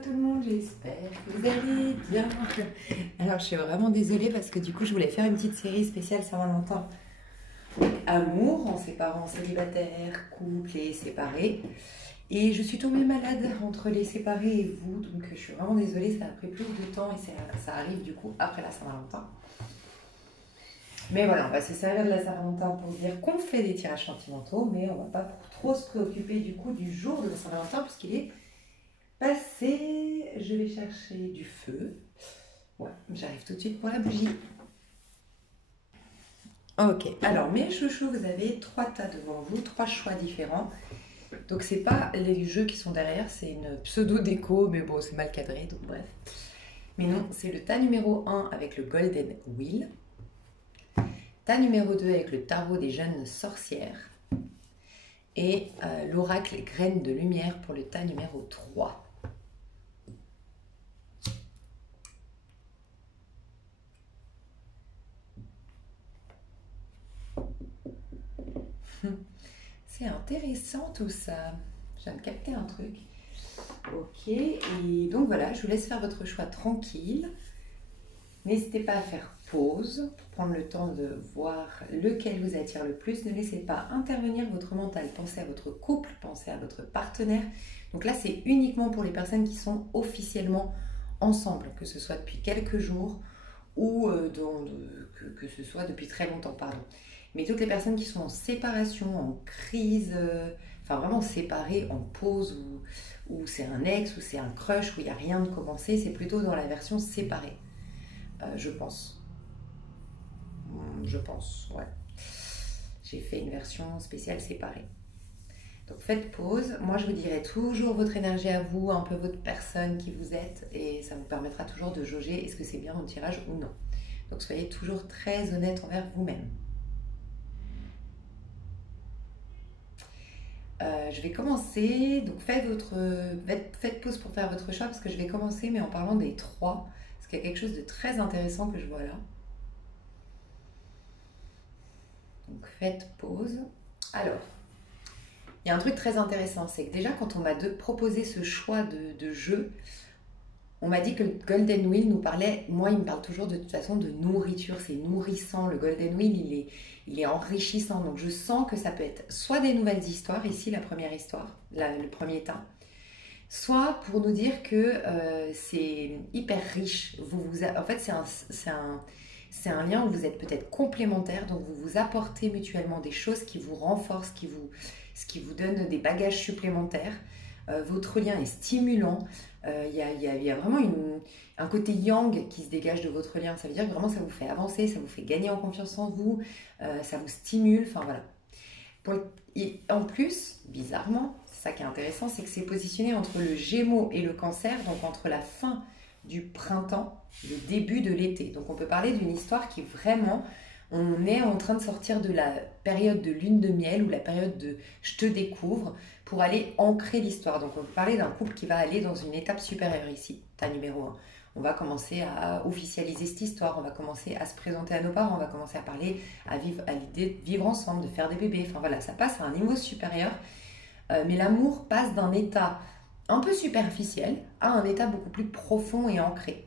tout le monde, j'espère que vous allez bien. Alors je suis vraiment désolée parce que du coup je voulais faire une petite série spéciale Saint-Valentin. Amour en séparant célibataires, couples et séparés. Et je suis tombée malade entre les séparés et vous, donc je suis vraiment désolée, ça a pris plus de temps et ça arrive du coup après la Saint-Valentin. Mais voilà, on va se servir de la Saint-Valentin pour dire qu'on fait des tirages sentimentaux, mais on va pas trop se préoccuper du coup du jour de la Saint-Valentin puisqu'il est passé. Je vais chercher du feu. Ouais, j'arrive tout de suite pour la bougie. Ok, alors mes chouchous, vous avez 3 tas devant vous, 3 choix différents. Donc c'est pas les jeux qui sont derrière, c'est une pseudo déco, mais bon c'est mal cadré, donc bref. Mais non, c'est le tas numéro 1 avec le Golden Wheel. Tas numéro 2 avec le tarot des jeunes sorcières. Et l'oracle graines de lumière pour le tas numéro 3. C'est intéressant tout ça. Je viens de capter un truc. Ok, et donc voilà, je vous laisse faire votre choix tranquille. N'hésitez pas à faire pause pour prendre le temps de voir lequel vous attire le plus. Ne laissez pas intervenir votre mental. Pensez à votre couple, pensez à votre partenaire. Donc là, c'est uniquement pour les personnes qui sont officiellement ensemble, que ce soit depuis quelques jours ou que ce soit depuis très longtemps, pardon. Mais toutes les personnes qui sont en séparation, en crise, enfin vraiment séparées, en pause, ou c'est un ex, ou c'est un crush, où il n'y a rien de commencé, c'est plutôt dans la version séparée, je pense. Je pense, ouais. J'ai fait une version spéciale séparée. Donc faites pause. Moi, je vous dirai toujours votre énergie à vous, un peu votre personne qui vous êtes, et ça vous permettra toujours de jauger est-ce que c'est bien un tirage ou non. Donc soyez toujours très honnête envers vous-même. Je vais commencer, donc faites pause pour faire votre choix parce que je vais commencer mais en parlant des 3, parce qu'il y a quelque chose de très intéressant que je vois là. Donc faites pause. Alors, il y a un truc très intéressant, c'est que déjà quand on m'a proposé ce choix de jeu, on m'a dit que le Golden Wheel nous parlait, moi il me parle toujours de toute façon de nourriture, c'est nourrissant, le Golden Wheel il est enrichissant, donc je sens que ça peut être soit des nouvelles histoires, ici la première histoire, le premier tas, soit pour nous dire que c'est hyper riche, en fait c'est un lien où vous êtes peut-être complémentaires, donc vous vous apportez mutuellement des choses qui vous renforcent, ce qui vous donne des bagages supplémentaires. Votre lien est stimulant. Il y a vraiment un côté yang qui se dégage de votre lien. Ça veut dire que vraiment ça vous fait avancer, ça vous fait gagner en confiance en vous, ça vous stimule, enfin voilà. Et en plus, bizarrement, c'est ça qui est intéressant, c'est que c'est positionné entre le Gémeaux et le Cancer, donc entre la fin du printemps, le début de l'été. Donc on peut parler d'une histoire qui vraiment, on est en train de sortir de la période de lune de miel ou la période de je te découvre pour aller ancrer l'histoire. Donc on peut parler d'un couple qui va aller dans une étape supérieure ici, tas numéro 1. On va commencer à officialiser cette histoire, on va commencer à se présenter à nos parents, on va commencer à parler à l'idée de vivre ensemble, de faire des bébés. Enfin voilà, ça passe à un niveau supérieur. Mais l'amour passe d'un état un peu superficiel à un état beaucoup plus profond et ancré.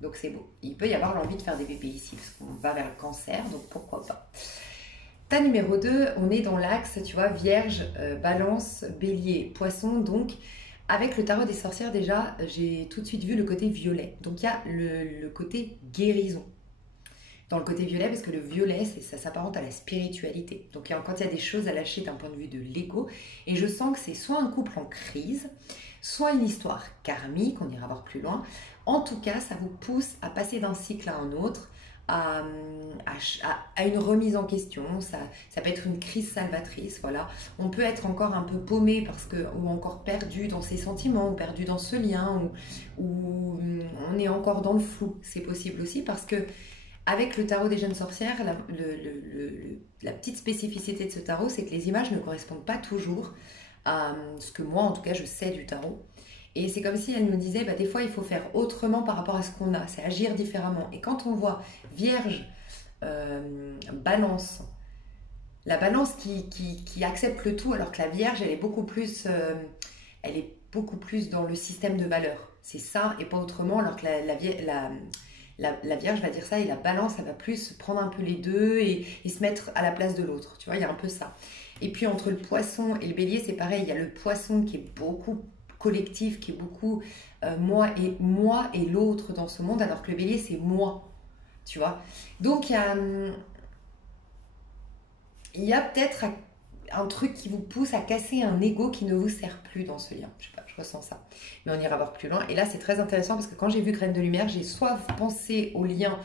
Donc c'est beau. Il peut y avoir l'envie de faire des bébés ici, parce qu'on va vers le Cancer, donc pourquoi pas. Tas numéro 2, on est dans l'axe, tu vois, Vierge, Balance, Bélier, Poisson. Donc avec le tarot des sorcières déjà, j'ai tout de suite vu le côté violet. Donc il y a le côté guérison dans le côté violet, parce que le violet, ça s'apparente à la spiritualité. Donc quand il y a des choses à lâcher d'un point de vue de l'ego, et je sens que c'est soit un couple en crise, soit une histoire karmique, on ira voir plus loin. En tout cas, ça vous pousse à passer d'un cycle à un autre, à une remise en question. Ça peut être une crise salvatrice, voilà. On peut être encore un peu paumé ou encore perdu dans ses sentiments, ou perdu dans ce lien, ou on est encore dans le flou. C'est possible aussi parce que avec le tarot des jeunes sorcières, la petite spécificité de ce tarot, c'est que les images ne correspondent pas toujours à ce que moi, en tout cas, je sais du tarot. Et c'est comme si elle nous disait, des fois, il faut faire autrement par rapport à ce qu'on a, c'est agir différemment. Et quand on voit Vierge, Balance, la Balance qui accepte le tout, alors que la Vierge, elle est beaucoup plus dans le système de valeurs. C'est ça et pas autrement, alors que la Vierge va dire ça et la Balance, elle va plus prendre un peu les deux et se mettre à la place de l'autre. Tu vois, il y a un peu ça. Et puis entre le Poisson et le Bélier, c'est pareil. Il y a le Poisson qui est beaucoup collectif, qui est beaucoup moi et l'autre dans ce monde, alors que le Bélier, c'est moi. Tu vois. Donc il y a peut-être un truc qui vous pousse à casser un ego qui ne vous sert plus dans ce lien. Je sais pas, je ressens ça. Mais on ira voir plus loin. Et là, c'est très intéressant parce que quand j'ai vu Graines de Lumière, j'ai soit pensé au lien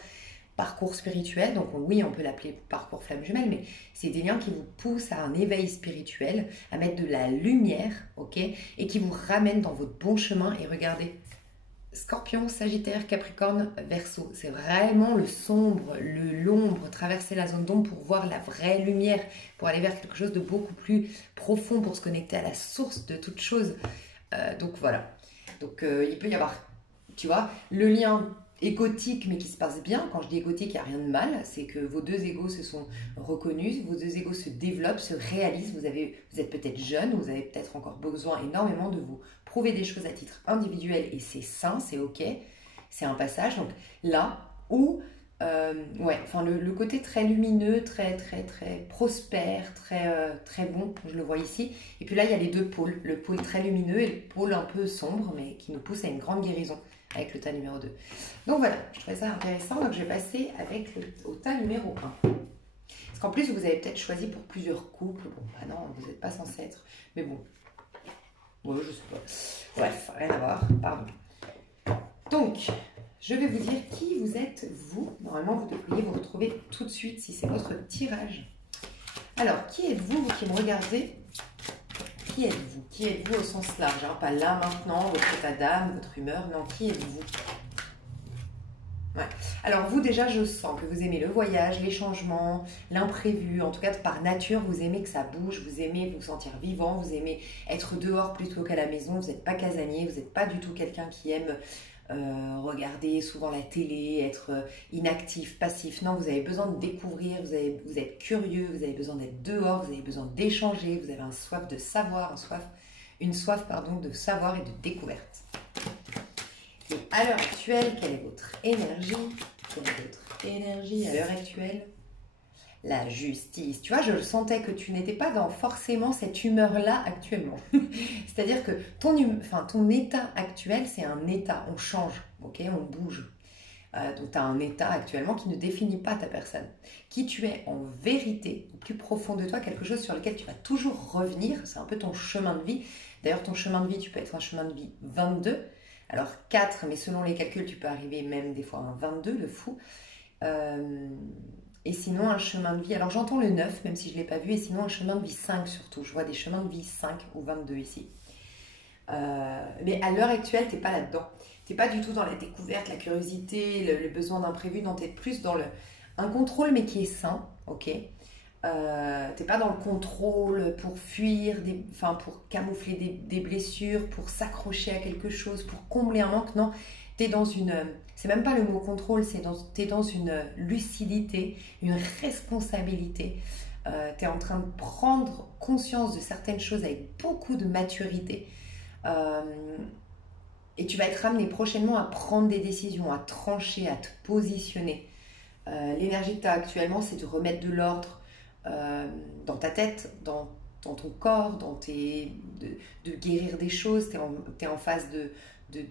parcours spirituel, donc oui, on peut l'appeler parcours flamme jumelle, mais c'est des liens qui vous poussent à un éveil spirituel, à mettre de la lumière, ok, et qui vous ramènent dans votre bon chemin. Et regardez, Scorpion, Sagittaire, Capricorne, Verseau, c'est vraiment le sombre, l'ombre, traverser la zone d'ombre pour voir la vraie lumière, pour aller vers quelque chose de beaucoup plus profond, pour se connecter à la source de toute chose. Donc voilà. Donc il peut y avoir, tu vois, le lien égotique mais qui se passe bien. Quand je dis égotique, il n'y a rien de mal, c'est que vos deux égos se sont reconnus, vos deux égos se développent, se réalisent. Vous êtes peut-être jeune, vous avez peut-être encore besoin énormément de vous prouver des choses à titre individuel et c'est sain, c'est ok, c'est un passage. Donc là où ouais, enfin le côté très lumineux, très prospère, très bon, je le vois ici. Et puis là il y a les deux pôles, le pôle très lumineux et le pôle un peu sombre mais qui nous pousse à une grande guérison avec le tas numéro 2. Donc voilà, je trouvais ça intéressant. Donc je vais passer au tas numéro 1. Parce qu'en plus, vous avez peut-être choisi pour plusieurs couples. Bon, bah non, vous n'êtes pas censé être. Mais bon. Ouais, je sais pas. Bref, rien à voir. Pardon. Donc, je vais vous dire qui vous êtes, vous. Normalement, vous devriez vous retrouver tout de suite si c'est votre tirage. Alors, qui êtes-vous, vous qui me regardez? Qui êtes-vous? Qui êtes-vous au sens large, hein? Pas là, maintenant, votre état d'âme, votre humeur. Non, qui êtes-vous? Ouais. Alors vous déjà, je sens que vous aimez le voyage, les changements, l'imprévu. En tout cas, par nature, vous aimez que ça bouge, vous aimez vous sentir vivant, vous aimez être dehors plutôt qu'à la maison. Vous n'êtes pas casanier, vous n'êtes pas du tout quelqu'un qui aime regarder souvent la télé, être inactif, passif. Non, vous avez besoin de découvrir, vous êtes curieux, vous avez besoin d'être dehors, vous avez besoin d'échanger, vous avez une soif de savoir, une soif de savoir et de découverte. Et à l'heure actuelle, quelle est votre énergie? Quelle est votre énergie à l'heure actuelle? La justice. Tu vois, je sentais que tu n'étais pas dans forcément cette humeur-là actuellement. C'est-à-dire que ton état actuel, c'est un état. On change, ok? On bouge. Donc, tu as un état actuellement qui ne définit pas ta personne. Qui tu es en vérité, au plus profond de toi, quelque chose sur lequel tu vas toujours revenir. C'est un peu ton chemin de vie. D'ailleurs, ton chemin de vie, tu peux être un chemin de vie 22. Alors 4, mais selon les calculs, tu peux arriver même des fois à un 22, le fou. Et sinon, un chemin de vie, alors j'entends le 9, même si je ne l'ai pas vu, et sinon un chemin de vie 5 surtout. Je vois des chemins de vie 5 ou 22 ici. Mais à l'heure actuelle, tu n'es pas là-dedans. Tu n'es pas du tout dans la découverte, la curiosité, le besoin d'imprévu. Non, tu es plus dans un contrôle, mais qui est sain, ok? T'es pas dans le contrôle pour fuir, pour camoufler des blessures, pour s'accrocher à quelque chose, pour combler un manque. Non, t'es dans c'est même pas le mot contrôle, t'es dans une lucidité, une responsabilité. T'es en train de prendre conscience de certaines choses avec beaucoup de maturité. Et tu vas être amené prochainement à prendre des décisions, à trancher, à te positionner. L'énergie que tu as actuellement, c'est de remettre de l'ordre dans ta tête, dans ton corps, de guérir des choses. Tu es en phase de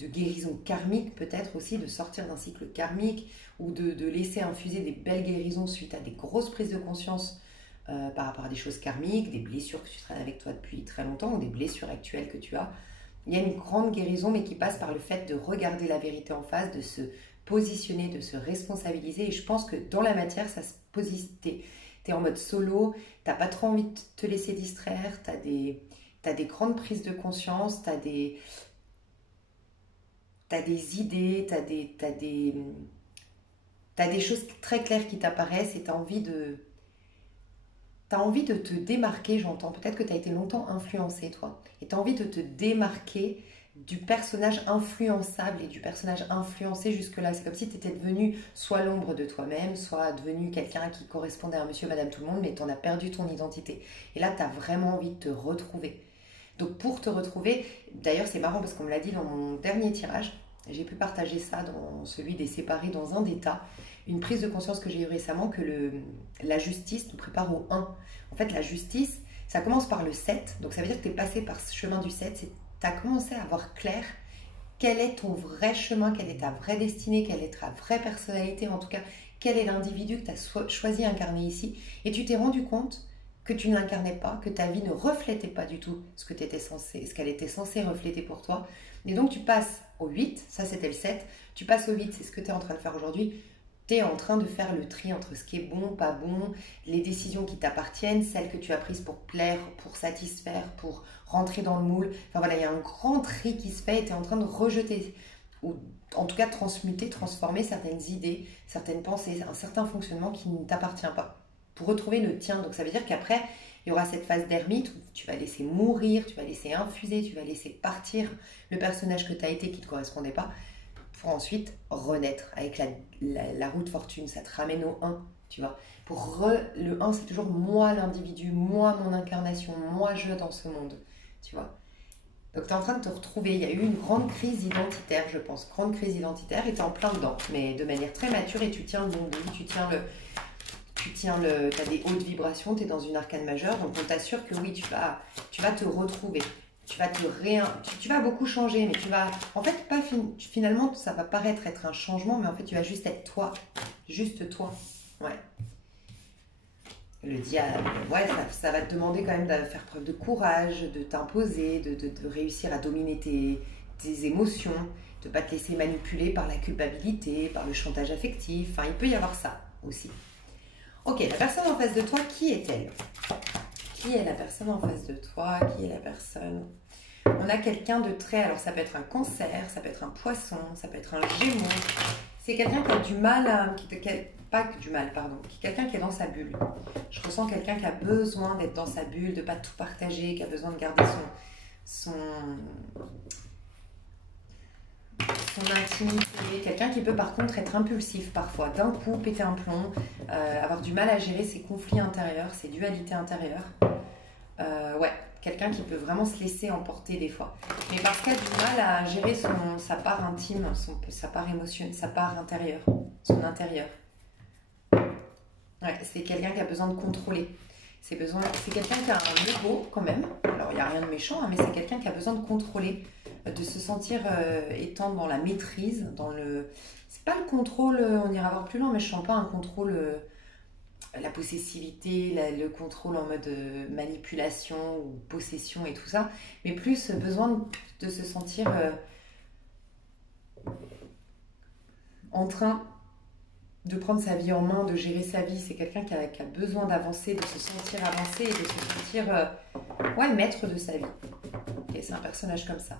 guérison karmique peut-être aussi, de sortir d'un cycle karmique ou de laisser infuser des belles guérisons suite à des grosses prises de conscience par rapport à des choses karmiques, des blessures que tu traînes avec toi depuis très longtemps ou des blessures actuelles que tu as. Il y a une grande guérison mais qui passe par le fait de regarder la vérité en face, de se positionner, de se responsabiliser. Et je pense que dans la matière, ça se positionne. T'es en mode solo, t'as pas trop envie de te laisser distraire, t'as des grandes prises de conscience, t'as des idées, t'as des choses très claires qui t'apparaissent et t'as envie de te démarquer, j'entends. Peut-être que t'as été longtemps influencé, toi. Et t'as envie de te démarquer du personnage influençable et du personnage influencé jusque-là. C'est comme si tu étais devenu soit l'ombre de toi-même, soit devenu quelqu'un qui correspondait à monsieur, madame, tout le monde, mais tu en as perdu ton identité. Et là, tu as vraiment envie de te retrouver. Donc pour te retrouver, d'ailleurs c'est marrant parce qu'on me l'a dit dans mon dernier tirage, j'ai pu partager ça dans celui des séparés dans un des tas. Une prise de conscience que j'ai eue récemment que la justice nous prépare au 1. En fait, la justice, ça commence par le 7. Donc ça veut dire que tu es passé par ce chemin du 7. Tu as commencé à voir clair quel est ton vrai chemin, quelle est ta vraie destinée, quelle est ta vraie personnalité, en tout cas, quel est l'individu que tu as choisi d'incarner ici. Et tu t'es rendu compte que tu ne l'incarnais pas, que ta vie ne reflétait pas du tout ce qu'elle était censée refléter pour toi. Et donc tu passes au 8, ça c'était le 7, tu passes au 8, c'est ce que tu es en train de faire aujourd'hui. Tu es en train de faire le tri entre ce qui est bon, pas bon, les décisions qui t'appartiennent, celles que tu as prises pour plaire, pour satisfaire, pour rentrer dans le moule. Enfin voilà, il y a un grand tri qui se fait et tu es en train de rejeter, ou en tout cas transmuter, transformer certaines idées, certaines pensées, un certain fonctionnement qui ne t'appartient pas, pour retrouver le tien. Donc ça veut dire qu'après, il y aura cette phase d'ermite où tu vas laisser mourir, tu vas laisser infuser, tu vas laisser partir le personnage que tu as été qui ne te correspondait pas, pour ensuite renaître avec la roue de fortune. Ça te ramène au 1, tu vois. Le 1, c'est toujours moi l'individu, moi mon incarnation, moi je dans ce monde, tu vois. Donc tu es en train de te retrouver. Il y a eu une grande crise identitaire, je pense. Grande crise identitaire et tu es en plein dedans, mais de manière très mature et tu tiens le bon bout, tu as des hautes vibrations, tu es dans une arcane majeure, donc on t'assure que oui, tu vas te retrouver. Tu vas beaucoup changer, mais tu vas, en fait, finalement, ça va paraître être un changement, mais en fait, tu vas juste être toi, juste toi, ouais. Le diable, ouais, ça va te demander quand même de faire preuve de courage, de t'imposer, de réussir à dominer tes émotions, de ne pas te laisser manipuler par la culpabilité, par le chantage affectif, enfin, il peut y avoir ça aussi. Ok, la personne en face de toi, qui est-elle? Qui est la personne en face de toi? Qui est la personne? On a quelqu'un de très... Alors, ça peut être un cancer, ça peut être un poisson, ça peut être un gémeau. C'est quelqu'un qui a du mal, pas que du mal, pardon. Quelqu'un qui est dans sa bulle. Je ressens quelqu'un qui a besoin d'être dans sa bulle, de ne pas tout partager, qui a besoin de garder son intimité. Quelqu'un qui peut par contre être impulsif parfois, d'un coup péter un plomb, avoir du mal à gérer ses conflits intérieurs, ses dualités intérieures. Ouais, quelqu'un qui peut vraiment se laisser emporter des fois. Mais parce qu'il a du mal à gérer sa part intime, sa part émotionnelle, sa part intérieure, son intérieur. Ouais, c'est quelqu'un qui a besoin de contrôler. C'est quelqu'un qui a un ego quand même. Alors il n'y a rien de méchant, hein, mais c'est quelqu'un qui a besoin de contrôler, de se sentir étant dans la maîtrise, c'est pas le contrôle, on ira voir plus loin, mais je sens pas un contrôle, la possessivité, le contrôle en mode manipulation ou possession et tout ça, mais plus besoin de se sentir en train de prendre sa vie en main, de gérer sa vie. C'est quelqu'un qui a besoin d'avancer, de se sentir avancer et de se sentir maître de sa vie. Okay, c'est un personnage comme ça.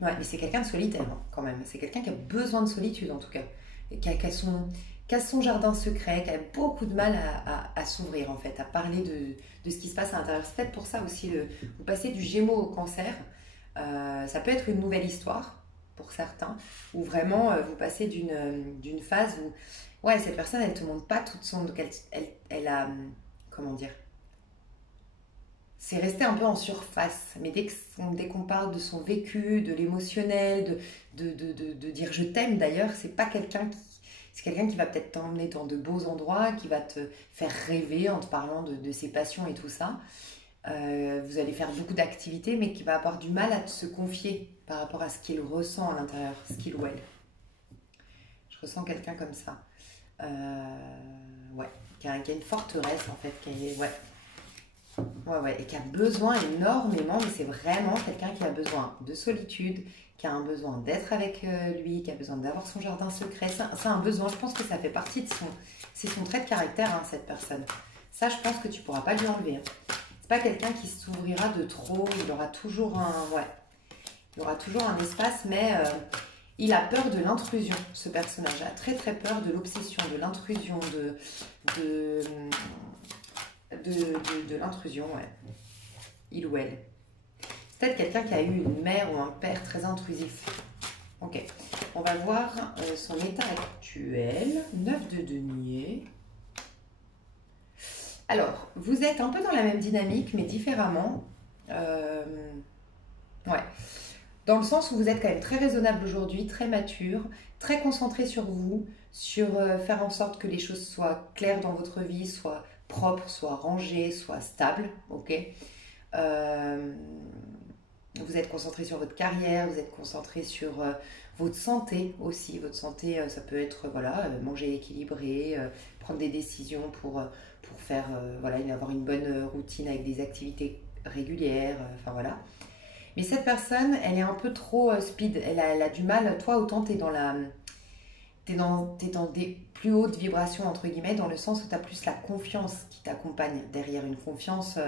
Ouais, mais c'est quelqu'un de solitaire hein, quand même. C'est quelqu'un qui a besoin de solitude en tout cas. Et qui a son jardin secret, qui a beaucoup de mal à s'ouvrir en fait, à parler de ce qui se passe à l'intérieur. C'est peut-être pour ça aussi, vous passez du Gémeaux au Cancer. Ça peut être une nouvelle histoire pour certains, où vraiment vous passez d'une phase où ouais, cette personne elle te montre pas toute son... Elle a... Comment dire, c'est resté un peu en surface, mais dès qu'on parle de son vécu, de l'émotionnel, de dire je t'aime d'ailleurs, c'est quelqu'un qui va peut-être t'emmener dans de beaux endroits, qui va te faire rêver en te parlant de ses passions et tout ça. Vous allez faire beaucoup d'activités, mais qui va avoir du mal à se confier par rapport à ce qu'il ressent à l'intérieur, ce qu'il ou elle. Je ressens quelqu'un comme ça. Ouais, qui a une forteresse en fait, ouais, et qui a besoin énormément, mais c'est vraiment quelqu'un qui a besoin de solitude, qui a un besoin d'être avec lui, qui a besoin d'avoir son jardin secret. C'est un besoin, je pense que ça fait partie c'est son trait de caractère, hein, cette personne. Ça, je pense que tu pourras pas lui enlever. Hein. C'est pas quelqu'un qui s'ouvrira de trop, il aura toujours un espace, mais il a peur de l'intrusion, ce personnage. Il a très très peur de l'obsession, de l'intrusion, de l'intrusion, ouais. Il ou elle. Peut-être quelqu'un qui a eu une mère ou un père très intrusif. Ok. On va voir son état actuel. 9 de denier. Alors, vous êtes un peu dans la même dynamique, mais différemment. Ouais. Dans le sens où vous êtes quand même très raisonnable aujourd'hui, très mature, très concentré sur vous, sur faire en sorte que les choses soient claires dans votre vie, soient propres, soient rangées, soient stables, ok. Euh, Vous êtes concentré sur votre carrière, vous êtes concentré sur votre santé aussi. Votre santé, ça peut être voilà, manger équilibré, prendre des décisions pour faire, voilà, avoir une bonne routine avec des activités régulières, enfin voilà. Mais cette personne, elle est un peu trop speed, elle a du mal, toi autant t'es dans des plus hautes vibrations entre guillemets, dans le sens où tu as plus la confiance qui t'accompagne derrière, une confiance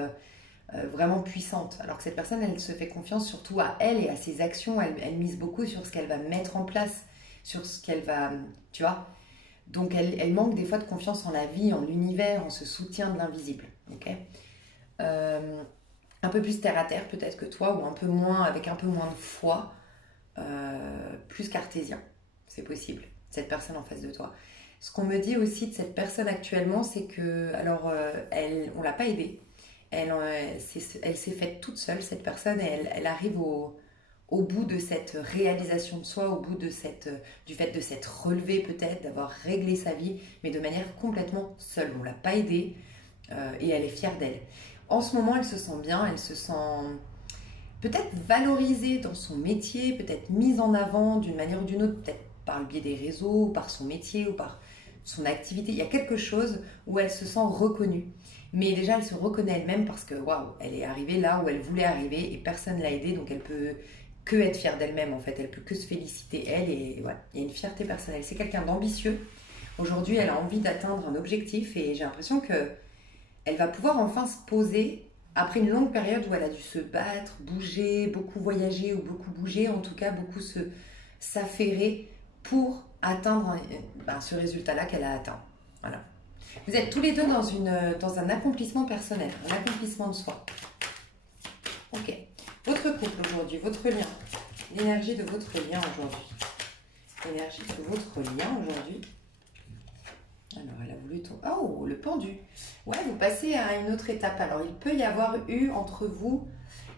vraiment puissante. Alors que cette personne, elle se fait confiance surtout à elle et à ses actions. Elle mise beaucoup sur ce qu'elle va mettre en place, sur ce qu'elle va, tu vois. Donc elle manque des fois de confiance en la vie, en l'univers, en ce soutien de l'invisible. Ok. Euh, un peu plus terre à terre peut-être que toi, ou un peu moins, avec un peu moins de foi, plus cartésien. C'est possible. Cette personne en face de toi. Ce qu'on me dit aussi de cette personne actuellement, c'est que, alors, on l'a pas aidée. Elle s'est faite toute seule, cette personne, et elle arrive au bout de cette réalisation de soi, au bout de du fait de s'être relevée peut-être, d'avoir réglé sa vie, mais de manière complètement seule. On ne l'a pas aidée et elle est fière d'elle. En ce moment, elle se sent bien, elle se sent peut-être valorisée dans son métier, peut-être mise en avant d'une manière ou d'une autre, peut-être par le biais des réseaux, ou par son métier, ou par son activité. Il y a quelque chose où elle se sent reconnue. Mais déjà, elle se reconnaît elle-même parce que, waouh, elle est arrivée là où elle voulait arriver et personne ne l'a aidée, donc elle peut que être fière d'elle-même en fait. Elle peut que se féliciter elle et ouais, il y a une fierté personnelle. C'est quelqu'un d'ambitieux. Aujourd'hui, elle a envie d'atteindre un objectif et j'ai l'impression que elle va pouvoir enfin se poser après une longue période où elle a dû se battre, bouger, beaucoup voyager ou beaucoup bouger, en tout cas beaucoup s'affairer pour atteindre ce résultat-là qu'elle a atteint. Voilà. Vous êtes tous les deux dans un accomplissement personnel, un accomplissement de soi. Ok. Votre couple aujourd'hui, votre lien, l'énergie de votre lien aujourd'hui. L'énergie de votre lien aujourd'hui. Alors, elle a voulu tomber. Oh, le pendu. Ouais, vous passez à une autre étape. Alors, il peut y avoir eu entre vous,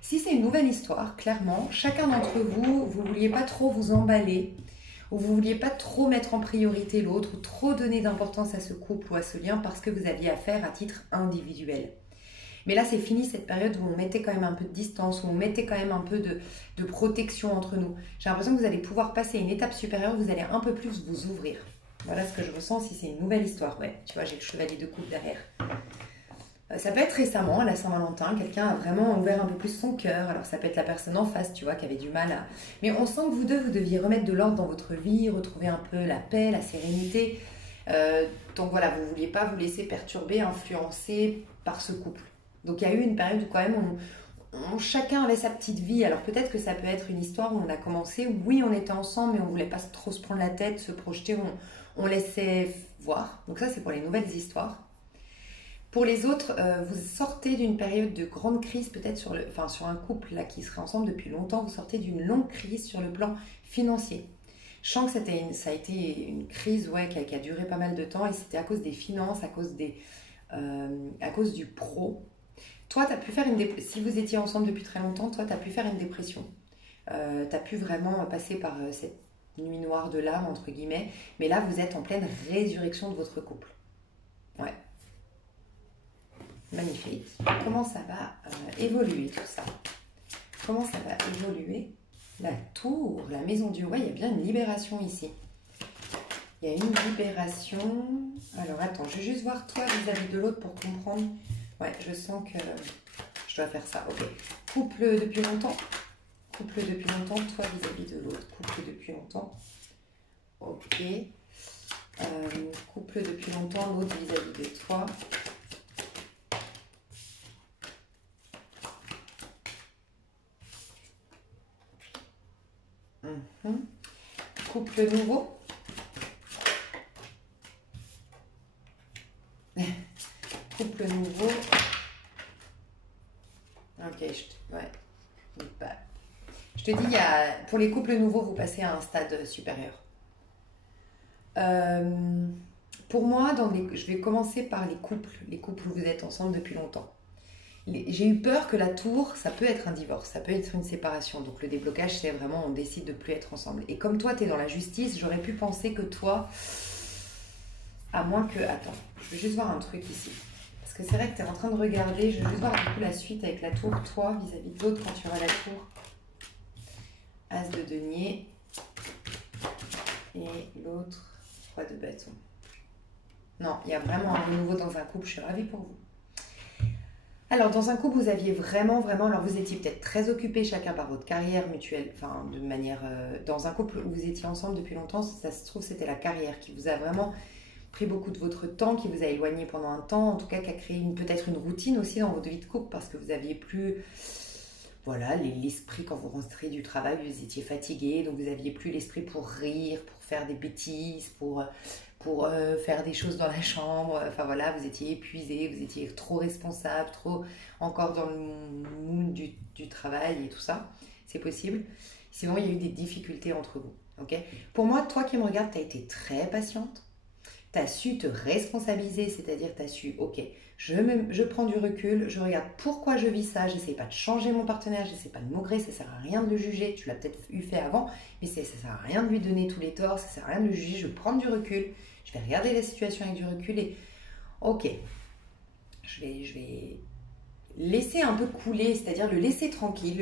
si c'est une nouvelle histoire, clairement, chacun d'entre vous, vous ne vouliez pas trop vous emballer, ou vous ne vouliez pas trop mettre en priorité l'autre, ou trop donner d'importance à ce couple ou à ce lien parce que vous aviez affaire à titre individuel. Mais là, c'est fini cette période où on mettait quand même un peu de distance, où on mettait quand même un peu de protection entre nous. J'ai l'impression que vous allez pouvoir passer à une étape supérieure, vous allez un peu plus vous ouvrir. Voilà ce que je ressens si c'est une nouvelle histoire. Ouais, tu vois, j'ai le chevalier de coupe derrière. Ça peut être récemment, à la Saint-Valentin, quelqu'un a vraiment ouvert un peu plus son cœur. Alors ça peut être la personne en face, tu vois, qui avait du mal à... Mais on sent que vous deux, vous deviez remettre de l'ordre dans votre vie, retrouver un peu la paix, la sérénité. Donc voilà, vous ne vouliez pas vous laisser perturber, influencer par ce couple. Donc il y a eu une période où quand même chacun avait sa petite vie. Alors peut-être que ça peut être une histoire où on a commencé, oui on était ensemble mais on ne voulait pas trop se prendre la tête, se projeter, on laissait voir. Donc ça c'est pour les nouvelles histoires. Pour les autres, vous sortez d'une période de grande crise, peut-être sur un couple là, qui serait ensemble depuis longtemps, vous sortez d'une longue crise sur le plan financier. Je sens que ça a été une crise ouais, qui a duré pas mal de temps et c'était à cause des finances, à cause du pro. Toi, tu as pu faire si vous étiez ensemble depuis très longtemps, toi, tu as pu faire une dépression. Tu as pu vraiment passer par cette nuit noire de l'âme, entre guillemets. Mais là, vous êtes en pleine résurrection de votre couple. Ouais. Magnifique. Comment ça va évoluer tout ça? Comment ça va évoluer? La tour, la maison du roi, il y a bien une libération ici. Il y a une libération. Alors attends, je vais juste voir toi vis-à-vis de l'autre pour comprendre. Ouais, je sens que je dois faire ça. Ok. Couple depuis longtemps. Couple depuis longtemps, toi vis-à-vis de l'autre. Couple depuis longtemps. Ok. Couple depuis longtemps, l'autre vis-à-vis de toi. Couple nouveau. Couple nouveau. Ok, ouais. Je te dis, pour les couples nouveaux, vous passez à un stade supérieur. Pour moi, je vais commencer par les couples où vous êtes ensemble depuis longtemps. J'ai eu peur que la tour, ça peut être un divorce, ça peut être une séparation. Donc le déblocage, c'est vraiment on décide de plus être ensemble. Et comme toi, tu es dans la justice, j'aurais pu penser que toi, à moins que... Attends, je vais juste voir un truc ici. Parce que c'est vrai que tu es en train de regarder, je vais juste voir un peu la suite avec la tour, toi, vis-à-vis de l'autre, quand tu auras la tour. As de denier. Et l'autre, 3 de bâton. Non, il y a vraiment un renouveau dans un couple, je suis ravie pour vous. Alors, dans un couple, vous aviez vraiment, alors vous étiez peut-être très occupés chacun par votre carrière mutuelle, enfin, de manière... dans un couple où vous étiez ensemble depuis longtemps, ça se trouve, c'était la carrière qui vous a vraiment pris beaucoup de votre temps, qui vous a éloigné pendant un temps, en tout cas, qui a créé peut-être une routine aussi dans votre vie de couple, parce que vous aviez plus... Voilà, l'esprit, quand vous rentrez du travail, vous étiez fatigué, donc vous aviez plus l'esprit pour rire, pour faire des bêtises, pour faire des choses dans la chambre. Enfin voilà, vous étiez épuisé, vous étiez trop responsable, trop encore dans le mood du travail et tout ça. C'est possible. Sinon, il y a eu des difficultés entre vous. Ok. Pour moi, toi qui me regardes, tu as été très patiente. Tu as su te responsabiliser, c'est-à-dire tu as su, ok, je prends du recul, je regarde pourquoi je vis ça, j'essaie pas de changer mon partenaire, j'essaie pas de maugrer, ça sert à rien de le juger, tu l'as peut-être eu fait avant, mais ça sert à rien de lui donner tous les torts, ça sert à rien de le juger, je prends du recul, je vais regarder la situation avec du recul et ok, je vais laisser un peu couler, c'est-à-dire le laisser tranquille,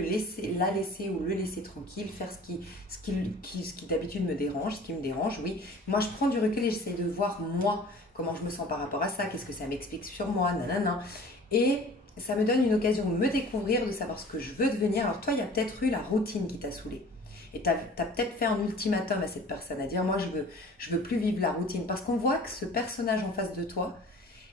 la laisser ou le laisser tranquille, faire ce qui d'habitude me dérange, ce qui me dérange, oui. Moi, je prends du recul et j'essaie de voir moi, comment je me sens par rapport à ça, qu'est-ce que ça m'explique sur moi, nanana. Et ça me donne une occasion de me découvrir, de savoir ce que je veux devenir. Alors toi, il y a peut-être eu la routine qui t'a saoulée. Et tu as peut-être fait un ultimatum à cette personne, à dire moi, je veux plus vivre la routine. Parce qu'on voit que ce personnage en face de toi,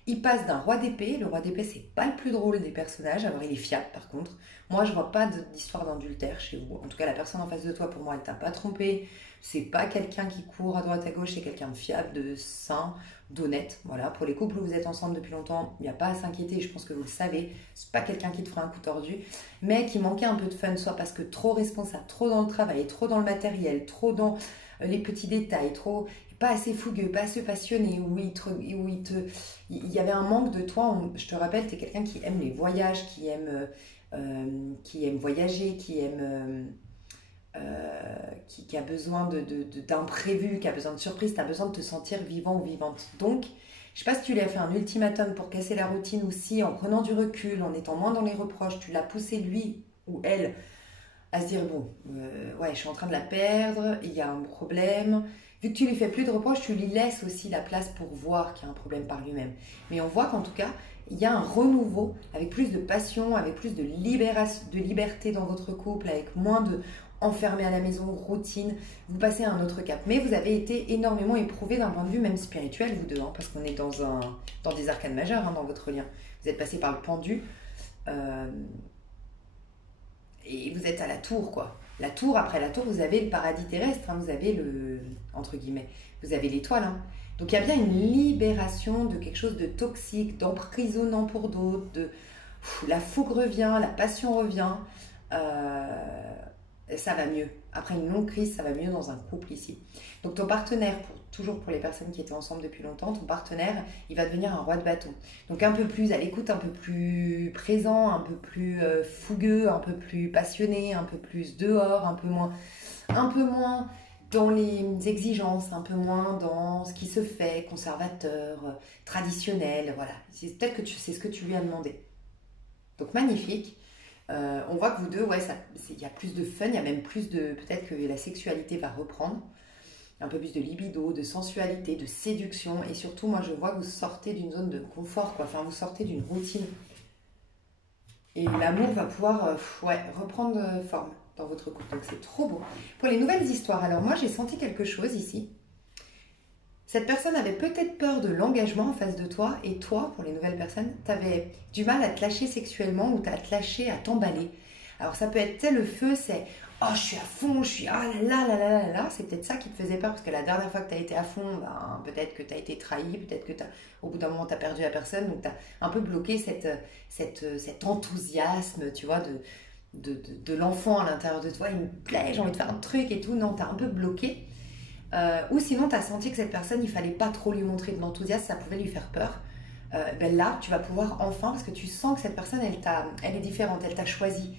il passe d'un roi d'épée. Le roi d'épée, c'est pas le plus drôle des personnages. Alors, il est fiable, par contre. Moi, je vois pas d'histoire d'adultère chez vous. En tout cas, la personne en face de toi, pour moi, elle t'a pas trompé. C'est pas quelqu'un qui court à droite à gauche. C'est quelqu'un de fiable, de sain, d'honnête. Voilà. Pour les couples où vous êtes ensemble depuis longtemps, il n'y a pas à s'inquiéter. Je pense que vous le savez. C'est pas quelqu'un qui te fera un coup tordu, mais qui manquait un peu de fun, soit parce que trop responsable, trop dans le travail, trop dans le matériel, trop dans les petits détails, trop pas assez fougueux, pas assez passionné, il y avait un manque de toi. Je te rappelle, tu es quelqu'un qui aime les voyages, qui aime voyager, qui a besoin d'imprévus, qui a besoin de surprises, tu as besoin de te sentir vivant ou vivante. Donc, je ne sais pas si tu lui as fait un ultimatum pour casser la routine ou si, en prenant du recul, en étant moins dans les reproches, tu l'as poussé lui ou elle à se dire, bon, ouais, je suis en train de la perdre, il y a un problème. Vu que tu lui fais plus de reproches, tu lui laisses aussi la place pour voir qu'il y a un problème par lui-même. Mais on voit qu'en tout cas, il y a un renouveau avec plus de passion, avec plus de libération, de liberté dans votre couple, avec moins de enfermé à la maison, routine. Vous passez à un autre cap. Mais vous avez été énormément éprouvés d'un point de vue même spirituel, vous deux, hein, parce qu'on est dans des arcanes majeures dans votre lien. Vous êtes passé par le pendu et vous êtes à la tour, quoi. La tour, après la tour, vous avez le paradis terrestre, hein, vous avez entre guillemets, vous avez l'étoile. Hein. Donc il y a bien une libération de quelque chose de toxique, d'emprisonnant pour d'autres, la fougue revient, la passion revient, ça va mieux. Après une longue crise, ça va mieux dans un couple ici. Donc ton partenaire, toujours pour les personnes qui étaient ensemble depuis longtemps, ton partenaire, il va devenir un roi de bâton. Donc un peu plus à l'écoute, un peu plus présent, un peu plus fougueux, un peu plus passionné, un peu plus dehors, un peu moins dans les exigences, un peu moins dans ce qui se fait, conservateur, traditionnel, voilà. Peut-être que c'est ce que tu lui as demandé. Donc magnifique. On voit que vous deux, ouais, il y a plus de fun, il y a même plus de... Peut-être que la sexualité va reprendre. Un peu plus de libido, de sensualité, de séduction. Et surtout, moi, je vois que vous sortez d'une zone de confort, quoi. Enfin, vous sortez d'une routine. Et l'amour va pouvoir reprendre forme dans votre couple. Donc, c'est trop beau. Pour les nouvelles histoires, alors moi, j'ai senti quelque chose ici. Cette personne avait peut-être peur de l'engagement en face de toi. Et toi, pour les nouvelles personnes, tu avais du mal à te lâcher sexuellement ou à te lâcher, à t'emballer. Alors, ça peut être, tu sais, le feu, c'est... Oh, je suis à fond, je suis ah là là là là là là. C'est peut-être ça qui te faisait peur parce que la dernière fois que tu as été à fond, ben, peut-être que tu as été trahi, peut-être que au bout d'un moment tu as perdu la personne, donc tu as un peu bloqué cet enthousiasme, tu vois, de l'enfant à l'intérieur de toi. Il me plaît, j'ai envie de faire un truc et tout. Non, tu as un peu bloqué. Ou sinon tu as senti que cette personne, il fallait pas trop lui montrer de l'enthousiasme, ça pouvait lui faire peur. ben là, tu vas pouvoir enfin, parce que tu sens que cette personne, elle est différente, elle t'a choisi.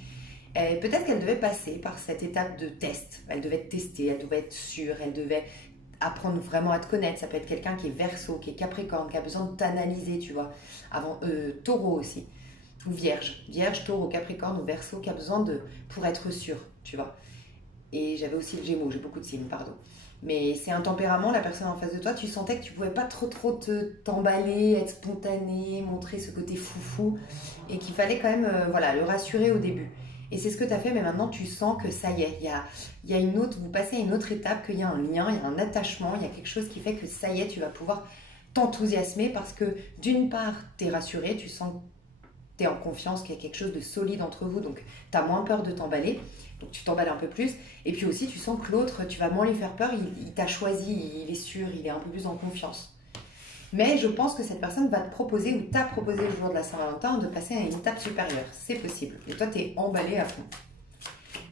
Peut-être qu'elle devait passer par cette étape de test. Elle devait te tester, elle devait être sûre, elle devait apprendre vraiment à te connaître. Ça peut être quelqu'un qui est Verseau, qui est Capricorne, qui a besoin de t'analyser, tu vois. Avant, Taureau aussi, ou Vierge. Vierge, Taureau, Capricorne ou Verseau, qui a besoin pour être sûr, tu vois. Et j'avais aussi le Gémeaux, j'ai beaucoup de signes, pardon. Mais c'est un tempérament, la personne en face de toi, tu sentais que tu pouvais pas trop t'emballer, être spontané, montrer ce côté foufou, et qu'il fallait quand même voilà, le rassurer au début. Et c'est ce que tu as fait, mais maintenant tu sens que ça y est, il y a une autre, vous passez à une autre étape, qu'il y a un lien, il y a un attachement, il y a quelque chose qui fait que ça y est, tu vas pouvoir t'enthousiasmer parce que d'une part, tu es rassuré, tu sens que tu es en confiance, qu'il y a quelque chose de solide entre vous, donc tu as moins peur de t'emballer, donc tu t'emballes un peu plus. Et puis aussi, tu sens que l'autre, tu vas moins lui faire peur, il t'a choisi, il est sûr, il est un peu plus en confiance. Mais je pense que cette personne va te proposer ou t'a proposé le jour de la Saint-Valentin de passer à une étape supérieure. C'est possible. Et toi, tu es emballé à fond.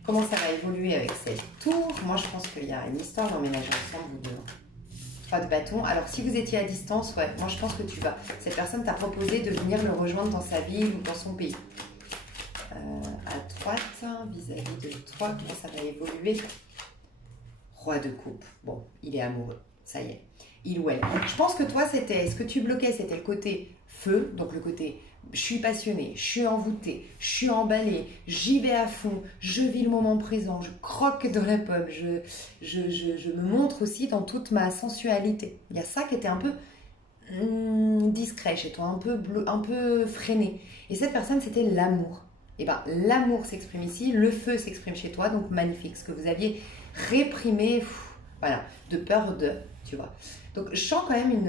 Comment ça va évoluer avec cette tour? Moi, je pense qu'il y a une histoire d'emménager ensemble, vous deux. 3 de bâton. Alors, si vous étiez à distance, ouais, moi, je pense que tu vas. Cette personne t'a proposé de venir le rejoindre dans sa ville ou dans son pays. À droite, vis-à-vis de toi, comment ça va évoluer? Roi de coupe. Bon, il est amoureux. Ça y est. Il ou elle. Je pense que toi, ce que tu bloquais, c'était le côté feu, donc le côté je suis passionnée, je suis envoûtée, je suis emballée, j'y vais à fond, je vis le moment présent, je croque dans la pomme, je me montre aussi dans toute ma sensualité. Il y a ça qui était un peu discret chez toi, un peu freiné. Et cette personne, c'était l'amour. Et bien, l'amour s'exprime ici, le feu s'exprime chez toi, donc magnifique. Ce que vous aviez réprimé, voilà, de peur de, tu vois. Donc, je sens quand même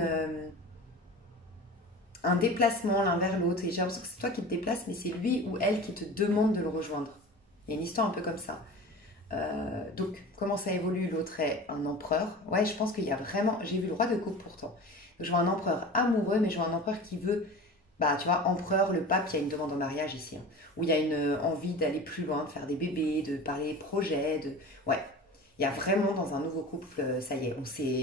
un déplacement l'un vers l'autre. Et j'ai l'impression que c'est toi qui te déplaces, mais c'est lui ou elle qui te demande de le rejoindre. Il y a une histoire un peu comme ça. Donc, comment ça évolue? L'autre est un empereur. Ouais, je pense qu'il y a vraiment... J'ai vu le roi de coupe pourtant. Donc, je vois un empereur amoureux, mais je vois un empereur qui veut... Bah, tu vois, empereur, le pape, il y a une demande en mariage ici. Hein, où il y a une envie d'aller plus loin, de faire des bébés, de parler projets, de... Ouais, il y a vraiment dans un nouveau couple, ça y est,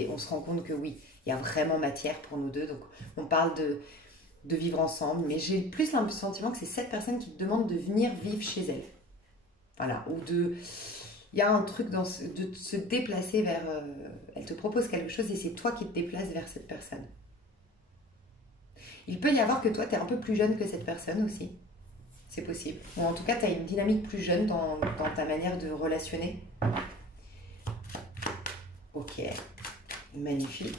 on se rend compte que oui, il y a vraiment matière pour nous deux. Donc, on parle de vivre ensemble, mais j'ai plus le sentiment que c'est cette personne qui te demande de venir vivre chez elle. Voilà, ou de... Il y a un truc de se déplacer vers... elle te propose quelque chose et c'est toi qui te déplaces vers cette personne. Il peut y avoir que toi, tu es un peu plus jeune que cette personne aussi. C'est possible. Ou en tout cas, tu as une dynamique plus jeune dans ta manière de relationner. Ok, magnifique.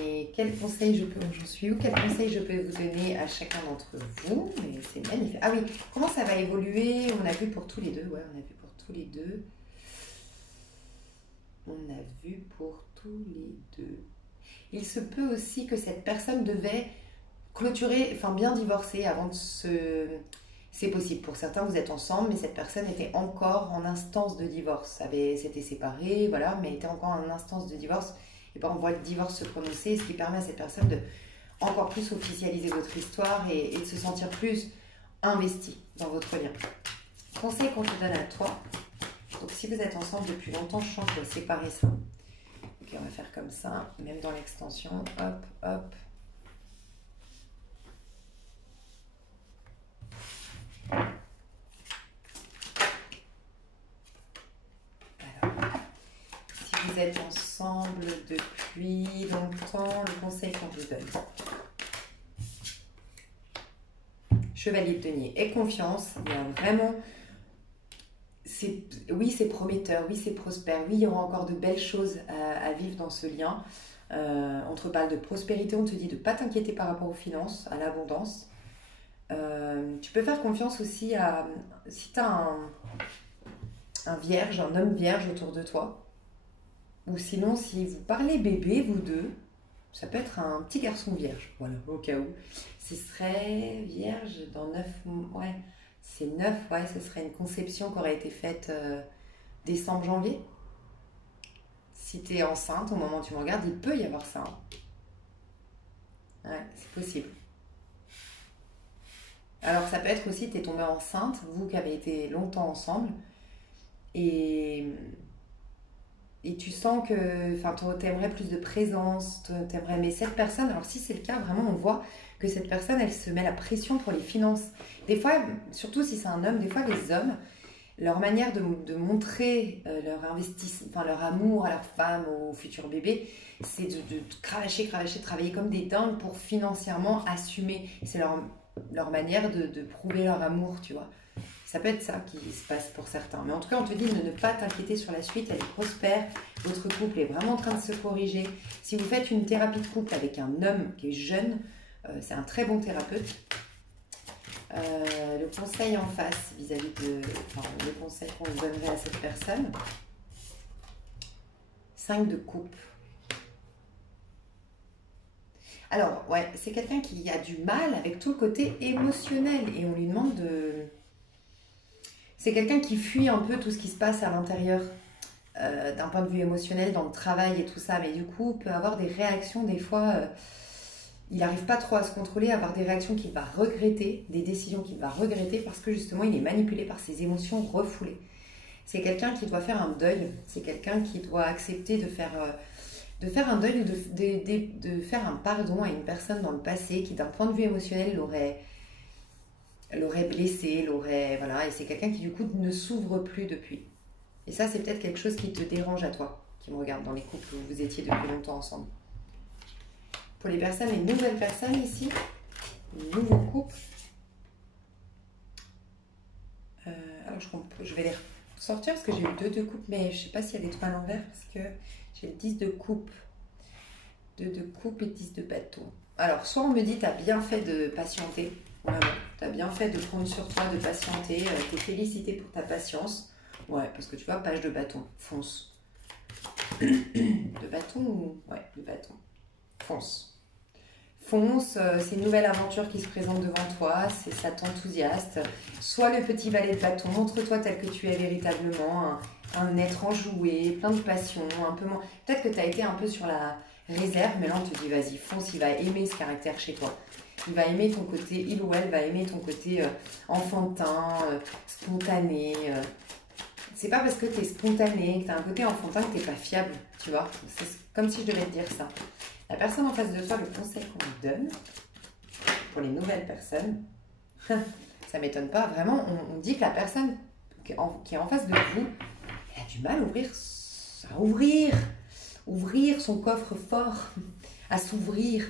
Et quel conseil j'en suis où? Quel conseil je peux vous donner à chacun d'entre vous? Mais c'est magnifique. Ah oui, comment ça va évoluer? On a vu pour tous les deux. Ouais, on a vu pour tous les deux. On a vu pour tous les deux. Il se peut aussi que cette personne devait clôturer, enfin bien divorcer avant de se... C'est possible. Pour certains, vous êtes ensemble, mais cette personne était encore en instance de divorce. S'était séparée, voilà, mais était encore en instance de divorce. Et ben, on voit le divorce se prononcer, ce qui permet à cette personne de encore plus officialiser votre histoire et de se sentir plus investi dans votre lien. Conseil qu'on te donne à toi. Donc, si vous êtes ensemble depuis longtemps, je sens que vous séparer ça. Ok, on va faire comme ça, même dans l'extension. Hop, hop. Vous êtes ensemble depuis longtemps, le conseil qu'on vous donne. Chevalier de denier, aie confiance, il y a vraiment... Oui, c'est prometteur, oui, c'est prospère, oui, il y aura encore de belles choses à vivre dans ce lien. On te parle de prospérité, on te dit de ne pas t'inquiéter par rapport aux finances, à l'abondance. Tu peux faire confiance aussi à... Si tu as un vierge, un homme vierge autour de toi, ou sinon, si vous parlez bébé, vous deux, ça peut être un petit garçon vierge, voilà, au cas où. Ce serait vierge dans 9 mois, ouais, c'est 9, ouais, ce serait une conception qui aurait été faite décembre, janvier. Si tu es enceinte, au moment où tu me regardes, il peut y avoir ça. Hein. Ouais, c'est possible. Alors, ça peut être aussi, tu es tombée enceinte, vous qui avez été longtemps ensemble, et tu sens que tu aimerais plus de présence, mais cette personne, alors si c'est le cas, vraiment on voit que cette personne, elle se met la pression pour les finances. Des fois, surtout si c'est un homme, des fois les hommes, leur manière de montrer leur investissement, enfin leur amour à leur femme, au futur bébé, c'est de cravacher, cravacher, de travailler comme des dingues pour financièrement assumer. C'est leur manière de prouver leur amour, tu vois. Ça peut être ça qui se passe pour certains. Mais en tout cas, on te dit de ne pas t'inquiéter sur la suite, elle est prospère, votre couple est vraiment en train de se corriger. Si vous faites une thérapie de couple avec un homme qui est jeune, c'est un très bon thérapeute. Le conseil en face vis-à-vis enfin, le conseil qu'on donnerait à cette personne. 5 de coupe. Alors, ouais, c'est quelqu'un qui a du mal avec tout le côté émotionnel et on lui demande de... C'est quelqu'un qui fuit un peu tout ce qui se passe à l'intérieur d'un point de vue émotionnel, dans le travail et tout ça, mais du coup, peut avoir des réactions des fois... il n'arrive pas trop à se contrôler, à avoir des réactions qu'il va regretter, des décisions qu'il va regretter parce que justement il est manipulé par ses émotions refoulées. C'est quelqu'un qui doit faire un deuil, c'est quelqu'un qui doit accepter de faire un deuil ou de faire un pardon à une personne dans le passé qui d'un point de vue émotionnel l'aurait blessé, voilà, et c'est quelqu'un qui du coup ne s'ouvre plus depuis. Et ça c'est peut-être quelque chose qui te dérange à toi, qui me regarde dans les couples où vous étiez depuis longtemps ensemble. Pour les personnes, les nouvelles personnes ici, les nouveaux couples. Alors je vais les sortir parce que j'ai eu 2 de coupe, mais je ne sais pas s'il y a des 3 à l'envers parce que j'ai le 10 de coupe. 2 de coupe et 10 de bâton. Alors, soit on me dit, tu as bien fait de patienter, vraiment, tu as bien fait de prendre sur toi, de patienter, tu es félicité pour ta patience. Ouais, parce que tu vois, page de bâton, fonce. De bâton ou... Ouais, de bâton. Fonce. Fonce, c'est une nouvelle aventure qui se présente devant toi, ça t'enthousiaste. Soit le petit valet de bâton, montre-toi tel que tu es véritablement, un être enjoué, plein de passion, un peu moins. Peut-être que tu as été un peu sur la réserve, mais là on te dit vas-y, fonce, il va aimer ce caractère chez toi. Il va aimer ton côté, il ou elle va aimer ton côté enfantin, spontané. C'est pas parce que tu es spontané, que tu as un côté enfantin que tu n'es pas fiable, tu vois. C'est comme si je devais te dire ça. La personne en face de toi, le conseil qu'on lui donne, pour les nouvelles personnes, ça ne m'étonne pas, vraiment, on dit que la personne qui est en face de vous, elle a du mal à ouvrir son coffre-fort, à s'ouvrir.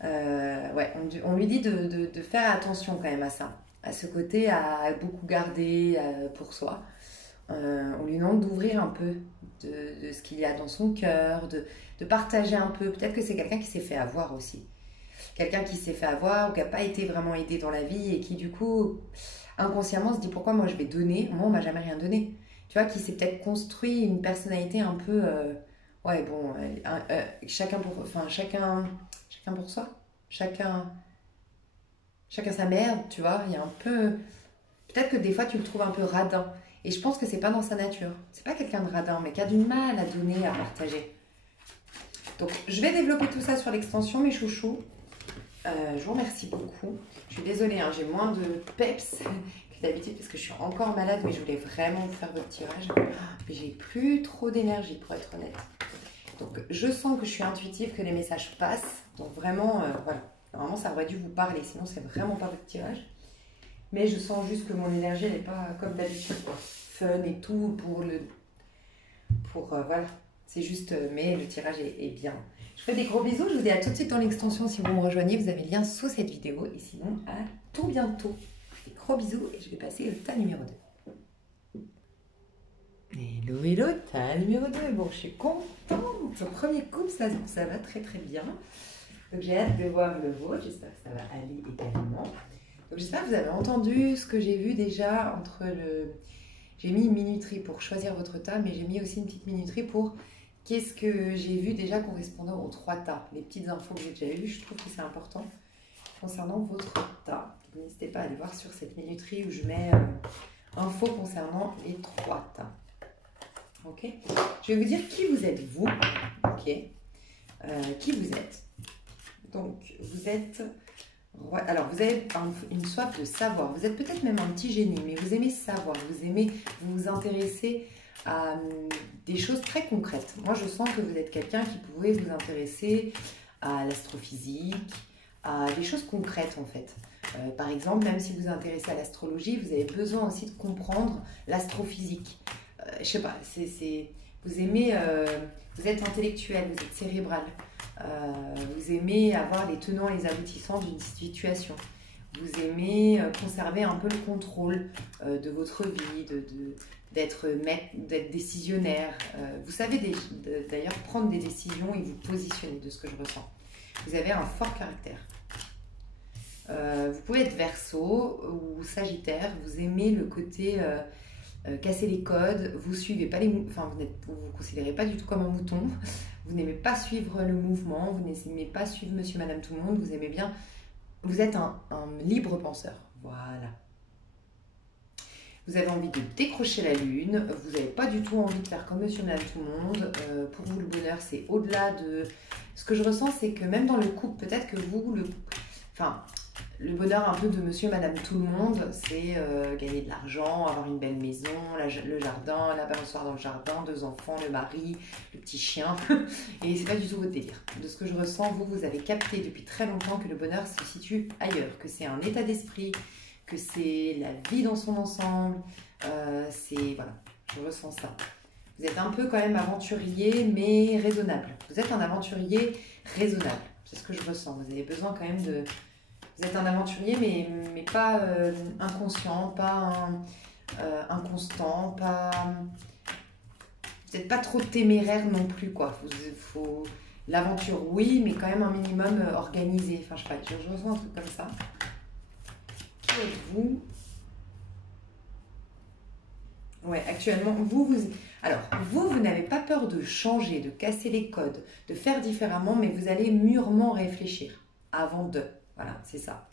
Ouais, on lui dit de faire attention quand même à ça, à ce côté à beaucoup garder pour soi. On lui demande d'ouvrir un peu de ce qu'il y a dans son cœur, de partager un peu. Peut-être que c'est quelqu'un qui s'est fait avoir aussi. Quelqu'un qui s'est fait avoir ou qui n'a pas été vraiment aidé dans la vie et qui du coup, inconsciemment se dit pourquoi moi je vais donner, moi on m'a jamais rien donné. Tu vois, qui s'est peut-être construit une personnalité un peu... ouais, bon, chacun pour soi. Chacun sa merde, tu vois. Il y a un peu... Peut-être que des fois tu le trouves un peu radin. Et je pense que c'est pas dans sa nature. C'est pas quelqu'un de radin, mais qui a du mal à donner, à partager. Donc, je vais développer tout ça sur l'extension, mes chouchous. Je vous remercie beaucoup. Je suis désolée, hein, j'ai moins de peps que d'habitude parce que je suis encore malade, mais je voulais vraiment vous faire votre tirage. Mais j'ai plus trop d'énergie, pour être honnête. Donc, je sens que je suis intuitive, que les messages passent. Donc, vraiment, voilà. Normalement, ça aurait dû vous parler, sinon, c'est vraiment pas votre tirage. Mais je sens juste que mon énergie, elle n'est pas comme d'habitude, quoi. Fun et tout, voilà. C'est juste, mais le tirage est bien. Je vous fais des gros bisous. Je vous dis à tout de suite dans l'extension si vous me rejoignez. Vous avez le lien sous cette vidéo. Et sinon, à tout bientôt. Des gros bisous et je vais passer au tas numéro 2. Hello, hello, tas numéro 2. Bon, je suis contente. Au premier coup, ça va très très bien. Donc, j'ai hâte de voir le vôtre. J'espère que ça va aller également. Donc, j'espère que vous avez entendu ce que j'ai vu déjà entre le... J'ai mis une minuterie pour choisir votre tas, mais j'ai mis aussi une petite minuterie pour qu'est-ce que j'ai vu déjà correspondant aux 3 tas. Les petites infos que j'ai déjà eues, je trouve que c'est important concernant votre tas. N'hésitez pas à aller voir sur cette minuterie où je mets infos concernant les 3 tas. Ok. Je vais vous dire qui vous êtes vous. Ok. Qui vous êtes. Donc, vous êtes... Alors, vous avez une soif de savoir. Vous êtes peut-être même un petit génie, mais vous aimez savoir. Vous aimez vous intéresser à des choses très concrètes. Moi, je sens que vous êtes quelqu'un qui pourrait vous intéresser à l'astrophysique, à des choses concrètes en fait. Par exemple, même si vous vous intéressez à l'astrologie, vous avez besoin aussi de comprendre l'astrophysique. Je sais pas, vous aimez, vous êtes intellectuel, vous êtes cérébral, vous aimez avoir les tenants et les aboutissants d'une situation. Vous aimez conserver un peu le contrôle de votre vie, d'être décisionnaire. Vous savez d'ailleurs prendre des décisions et vous positionner de ce que je ressens. Vous avez un fort caractère. Vous pouvez être Verseau ou Sagittaire. Vous aimez le côté casser les codes. Vous suivez pas les, enfin vous vous considérez pas du tout comme un mouton. Vous n'aimez pas suivre le mouvement. Vous n'aimez pas suivre Monsieur, Madame, tout le monde. Vous aimez bien. Vous êtes un libre penseur. Voilà. Vous avez envie de décrocher la lune. Vous n'avez pas du tout envie de faire comme Monsieur, Madame, tout le monde. Pour vous, le bonheur, c'est au-delà de... Ce que je ressens, c'est que même dans le couple, peut-être que vous, le bonheur un peu de Monsieur, Madame, tout le monde, c'est gagner de l'argent, avoir une belle maison, le jardin, la balançoire dans le jardin, 2 enfants, le mari, le petit chien. Et c'est pas du tout votre délire. De ce que je ressens, vous avez capté depuis très longtemps que le bonheur se situe ailleurs, que c'est un état d'esprit, que c'est la vie dans son ensemble. Voilà, je ressens ça. Vous êtes un peu quand même aventurier, mais raisonnable. Vous êtes un aventurier raisonnable. C'est ce que je ressens. Vous avez besoin quand même de... Vous êtes un aventurier, mais pas inconscient, pas inconstant, pas... Vous n'êtes pas trop téméraire non plus, quoi. L'aventure, oui, mais quand même un minimum organisé. Enfin, je sais pas, je ressens un truc comme ça. Qui êtes-vous? Ouais, actuellement, alors, vous n'avez pas peur de changer, de casser les codes, de faire différemment, mais vous allez mûrement réfléchir avant de... Voilà, c'est ça.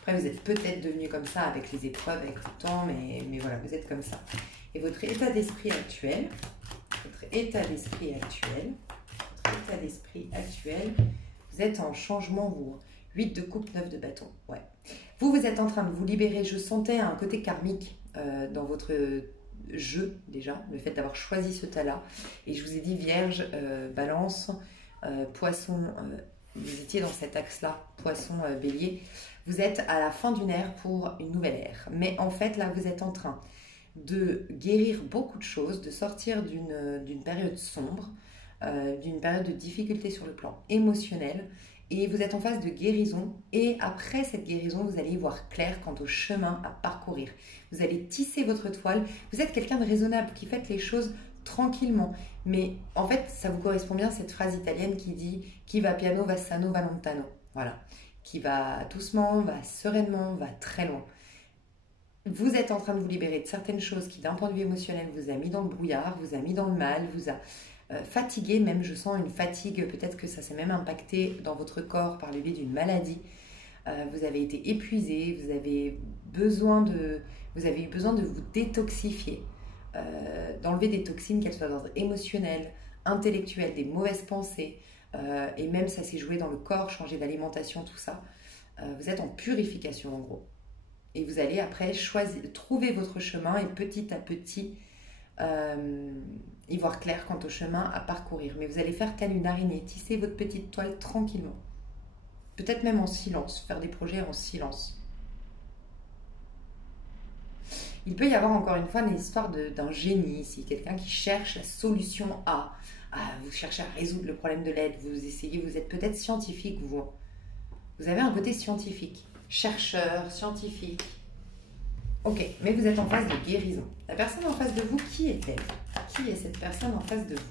Après, vous êtes peut-être devenu comme ça avec les épreuves, avec le temps, mais voilà, vous êtes comme ça. Et votre état d'esprit actuel, vous êtes en changement, vous. 8 de coupe, 9 de bâton. Ouais. Vous êtes en train de vous libérer. Je sentais un côté karmique dans votre jeu, déjà, le fait d'avoir choisi ce tas-là. Et je vous ai dit Vierge, Balance, Poisson, vous étiez dans cet axe-là, Poisson, Bélier. Vous êtes à la fin d'une ère pour une nouvelle ère. Mais en fait, là, vous êtes en train de guérir beaucoup de choses, de sortir d'une période sombre, d'une période de difficulté sur le plan émotionnel. Et vous êtes en phase de guérison. Et après cette guérison, vous allez y voir clair quant au chemin à parcourir. Vous allez tisser votre toile. Vous êtes quelqu'un de raisonnable qui fait les choses tranquillement. Mais en fait, ça vous correspond bien cette phrase italienne qui dit « Qui va piano va sano va lontano ». Voilà. Qui va doucement, va sereinement, va très loin. Vous êtes en train de vous libérer de certaines choses qui, d'un point de vue émotionnel, vous a mis dans le brouillard, vous a mis dans le mal, vous a fatigué, même je sens une fatigue, peut-être que ça s'est même impacté dans votre corps par le biais d'une maladie. Vous avez été épuisé, vous avez eu besoin de vous détoxifier, d'enlever des toxines, qu'elles soient d'ordre émotionnel, intellectuel, des mauvaises pensées, et même ça s'est joué dans le corps, changer d'alimentation, tout ça. Vous êtes en purification en gros. Et vous allez après trouver votre chemin et petit à petit y voir clair quant au chemin à parcourir. Mais vous allez faire telle une araignée, tisser votre petite toile tranquillement. Peut-être même en silence, faire des projets en silence. Il peut y avoir encore une fois une histoire d'un génie ici, quelqu'un qui cherche la solution à... Vous cherchez à résoudre le problème de l'aide, vous êtes peut-être scientifique, vous. Vous avez un côté scientifique. Chercheur, scientifique. Ok, mais vous êtes en phase de guérison. La personne en face de vous, qui est-elle? Qui est cette personne en face de vous?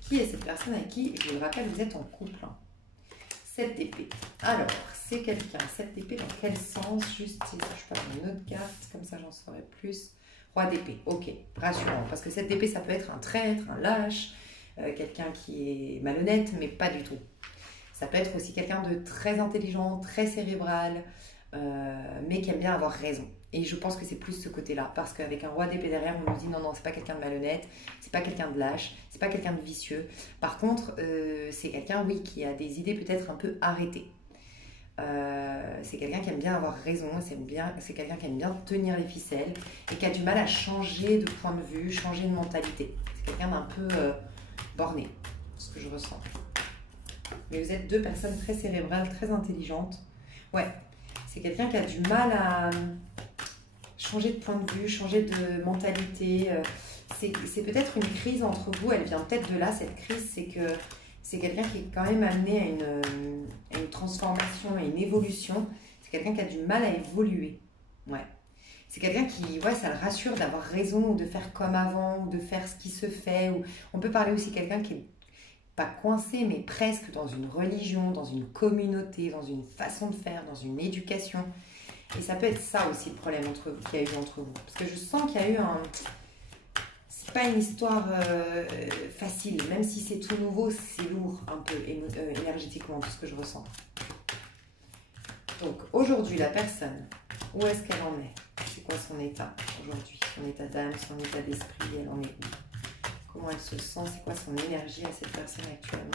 Qui est cette personne avec qui, je vous le rappelle, vous êtes en couple? 7 d'épée. Alors, c'est quelqu'un. 7 d'épée dans quel sens? Juste si je peux avoir une autre carte, comme ça j'en saurai plus. Roi d'épée, ok, rassurant. Parce que 7 d'épée, ça peut être un traître, un lâche, quelqu'un qui est malhonnête, mais pas du tout. Ça peut être aussi quelqu'un de très intelligent, très cérébral, mais qui aime bien avoir raison. Et je pense que c'est plus ce côté-là, parce qu'avec un roi d'épée derrière, on nous dit non, c'est pas quelqu'un de malhonnête, c'est pas quelqu'un de lâche, c'est pas quelqu'un de vicieux. Par contre, c'est quelqu'un, oui, qui a des idées peut-être un peu arrêtées. C'est quelqu'un qui aime bien avoir raison, c'est quelqu'un qui aime bien tenir les ficelles et qui a du mal à changer de point de vue, changer de mentalité. C'est quelqu'un d'un peu borné, ce que je ressens. Mais vous êtes deux personnes très cérébrales, très intelligentes. Ouais, c'est quelqu'un qui a du mal à changer de point de vue, changer de mentalité. C'est peut-être une crise entre vous, elle vient peut-être de là, cette crise, c'est que c'est quelqu'un qui est quand même amené à une transformation, à une évolution. C'est quelqu'un qui a du mal à évoluer. Ouais. C'est quelqu'un qui, ouais, ça le rassure d'avoir raison ou de faire comme avant ou de faire ce qui se fait. Ou... On peut parler aussi de quelqu'un qui est pas coincé, mais presque dans une religion, dans une communauté, dans une façon de faire, dans une éducation. Et ça peut être ça aussi le problème qu'il y a eu entre vous. Parce que je sens qu'il y a eu un... C'est pas une histoire facile. Même si c'est tout nouveau, c'est lourd un peu énergétiquement, tout ce que je ressens. Donc aujourd'hui, la personne, où est-ce qu'elle en est? C'est quoi son état aujourd'hui? Son état d'âme, son état d'esprit, elle en est où? Comment elle se sent? C'est quoi son énergie à cette personne actuellement?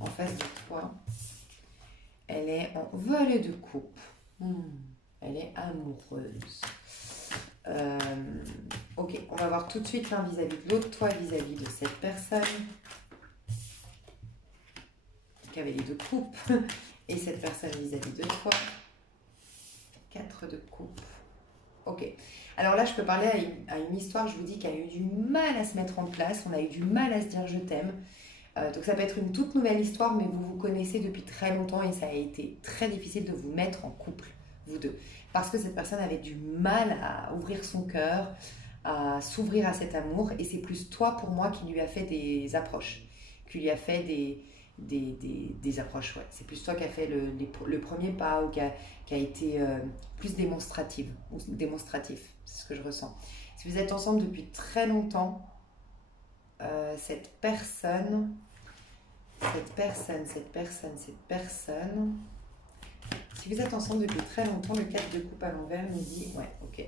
En face de toi, elle est en volet de coupe. Elle est amoureuse. Ok, on va voir tout de suite l'un vis-à-vis de l'autre, toi vis-à-vis de cette personne qui avait les deux coupes et cette personne vis-à-vis de toi. 4 de coupe. Ok, alors là je peux parler à une histoire, je vous dis, qui a eu du mal à se mettre en place, on a eu du mal à se dire je t'aime. Donc ça peut être une toute nouvelle histoire, mais vous vous connaissez depuis très longtemps et ça a été très difficile de vous mettre en couple, vous deux. Parce que cette personne avait du mal à ouvrir son cœur, à s'ouvrir à cet amour. Et c'est plus toi, pour moi, qui lui a fait des approches. Qui lui a fait des approches, ouais. C'est plus toi qui a fait le premier pas ou qui a été plus démonstratif. C'est ce que je ressens. Si vous êtes ensemble depuis très longtemps, cette personne, si vous êtes ensemble depuis très longtemps, le 4 de coupe à l'envers nous dit, ouais, ok.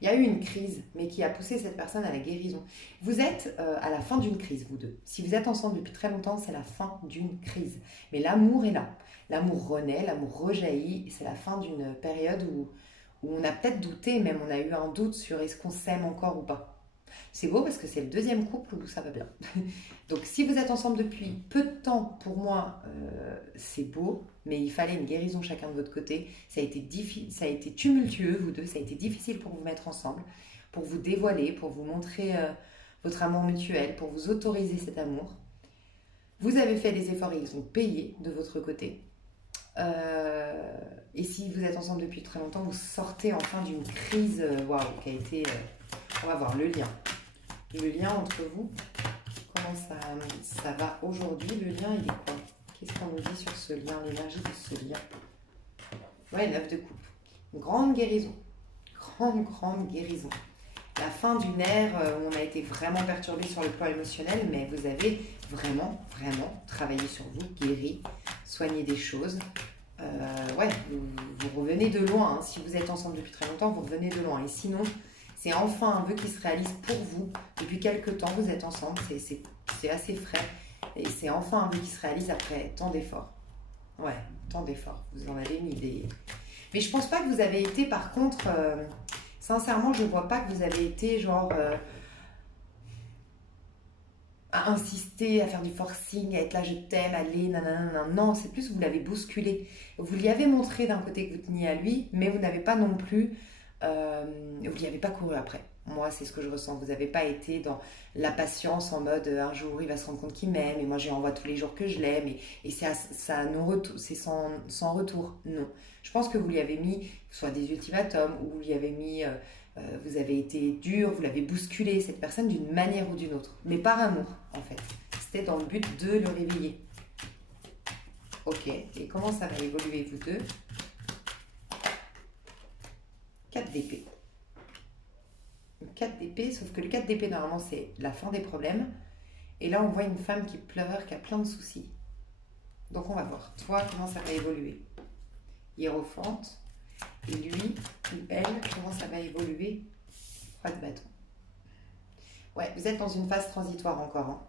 Il y a eu une crise, mais qui a poussé cette personne à la guérison. Vous êtes à la fin d'une crise, vous deux. Si vous êtes ensemble depuis très longtemps, c'est la fin d'une crise. Mais l'amour est là. L'amour renaît, l'amour rejaillit. C'est la fin d'une période où on a peut-être douté, même on a eu un doute sur est-ce qu'on s'aime encore ou pas. C'est beau parce que c'est le deuxième couple où ça va bien. Donc si vous êtes ensemble depuis peu de temps, pour moi, c'est beau, mais il fallait une guérison chacun de votre côté. Ça a été tumultueux, vous deux, ça a été difficile pour vous mettre ensemble, pour vous dévoiler, pour vous montrer votre amour mutuel, pour vous autoriser cet amour. Vous avez fait des efforts et ils ont payé de votre côté. Et si vous êtes ensemble depuis très longtemps, vous sortez enfin d'une crise, waouh, qui a été... on va voir le lien. Le lien entre vous, comment ça va aujourd'hui? Le lien, il est quoi? Qu'est-ce qu'on nous dit sur ce lien, l'énergie de ce lien? Ouais, 9 de coupe. Une grande guérison. Grande guérison. La fin d'une ère où on a été vraiment perturbé sur le plan émotionnel, mais vous avez vraiment travaillé sur vous, guéri, soigné des choses. Ouais, vous revenez de loin. Hein. Si vous êtes ensemble depuis très longtemps, vous revenez de loin. Et sinon... c'est enfin un vœu qui se réalise pour vous. Depuis quelques temps, vous êtes ensemble, c'est assez frais. Et c'est enfin un vœu qui se réalise après tant d'efforts. Ouais, tant d'efforts. Vous en avez une idée. Mais je pense pas que vous avez été, par contre, sincèrement, je vois pas que vous avez été genre à insister, à faire du forcing, à être là, je t'aime, allez, nanana. Non, c'est plus vous l'avez bousculé. Vous lui avez montré d'un côté que vous teniez à lui, mais vous n'avez pas non plus... vous n'y avez pas couru après. Moi, c'est ce que je ressens. Vous n'avez pas été dans la patience en mode un jour il va se rendre compte qu'il m'aime et moi je lui envoie tous les jours que je l'aime et c'est sans retour. Non. Je pense que vous lui avez mis soit des ultimatums ou vous lui avez mis, vous avez été dur, vous l'avez bousculé, cette personne d'une manière ou d'une autre. Mais par amour, en fait. C'était dans le but de le réveiller. Ok. Et comment ça va évoluer, vous deux? 4 d'épée. 4 d'épée, sauf que le 4 d'épée, normalement, c'est la fin des problèmes. Et là, on voit une femme qui pleure, qui a plein de soucis. Donc, on va voir. Toi, comment ça va évoluer? Hiérophante. Et lui ou elle, comment ça va évoluer? 3 de bâton. Ouais, vous êtes dans une phase transitoire encore. Hein.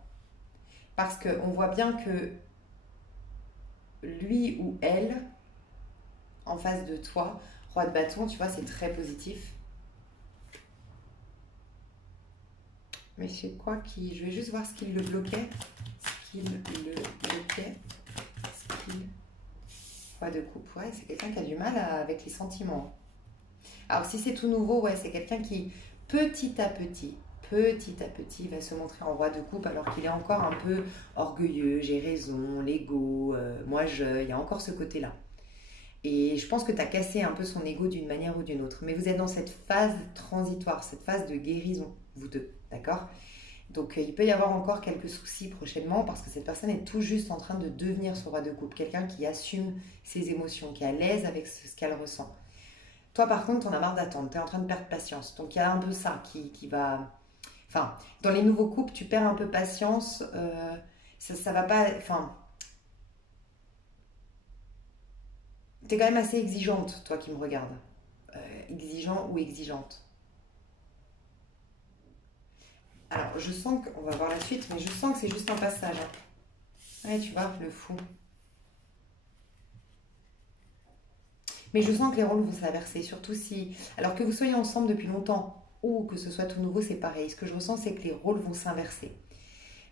Parce qu'on voit bien que lui ou elle, en face de toi, Roi de bâton, tu vois, c'est très positif. Mais c'est quoi qui... Je vais juste voir ce qui le bloquait. bloquait. Roi de coupe, ouais, c'est quelqu'un qui a du mal avec les sentiments. Alors si c'est tout nouveau, ouais, c'est quelqu'un qui petit à petit va se montrer en roi de coupe alors qu'il est encore un peu orgueilleux, j'ai raison, l'ego, il y a encore ce côté-là. Et je pense que tu as cassé un peu son ego d'une manière ou d'une autre. Mais vous êtes dans cette phase transitoire, cette phase de guérison, vous deux, d'accord? Donc il peut y avoir encore quelques soucis prochainement parce que cette personne est tout juste en train de devenir ce roi de coupe, quelqu'un qui assume ses émotions, qui est à l'aise avec ce qu'elle ressent. Toi par contre, t'en as marre d'attendre, t'es en train de perdre patience. Donc il y a un peu ça qui va... Enfin, dans les nouveaux couples, tu perds un peu patience, ça va pas... Enfin, t'es quand même assez exigeante, toi qui me regardes. Exigeant ou exigeante. Alors, je sens qu'on va voir la suite, mais je sens que c'est juste un passage. Ouais, tu vois, le fou. Mais je sens que les rôles vont s'inverser, surtout si... Alors que vous soyez ensemble depuis longtemps ou que ce soit tout nouveau, c'est pareil. Ce que je ressens, c'est que les rôles vont s'inverser.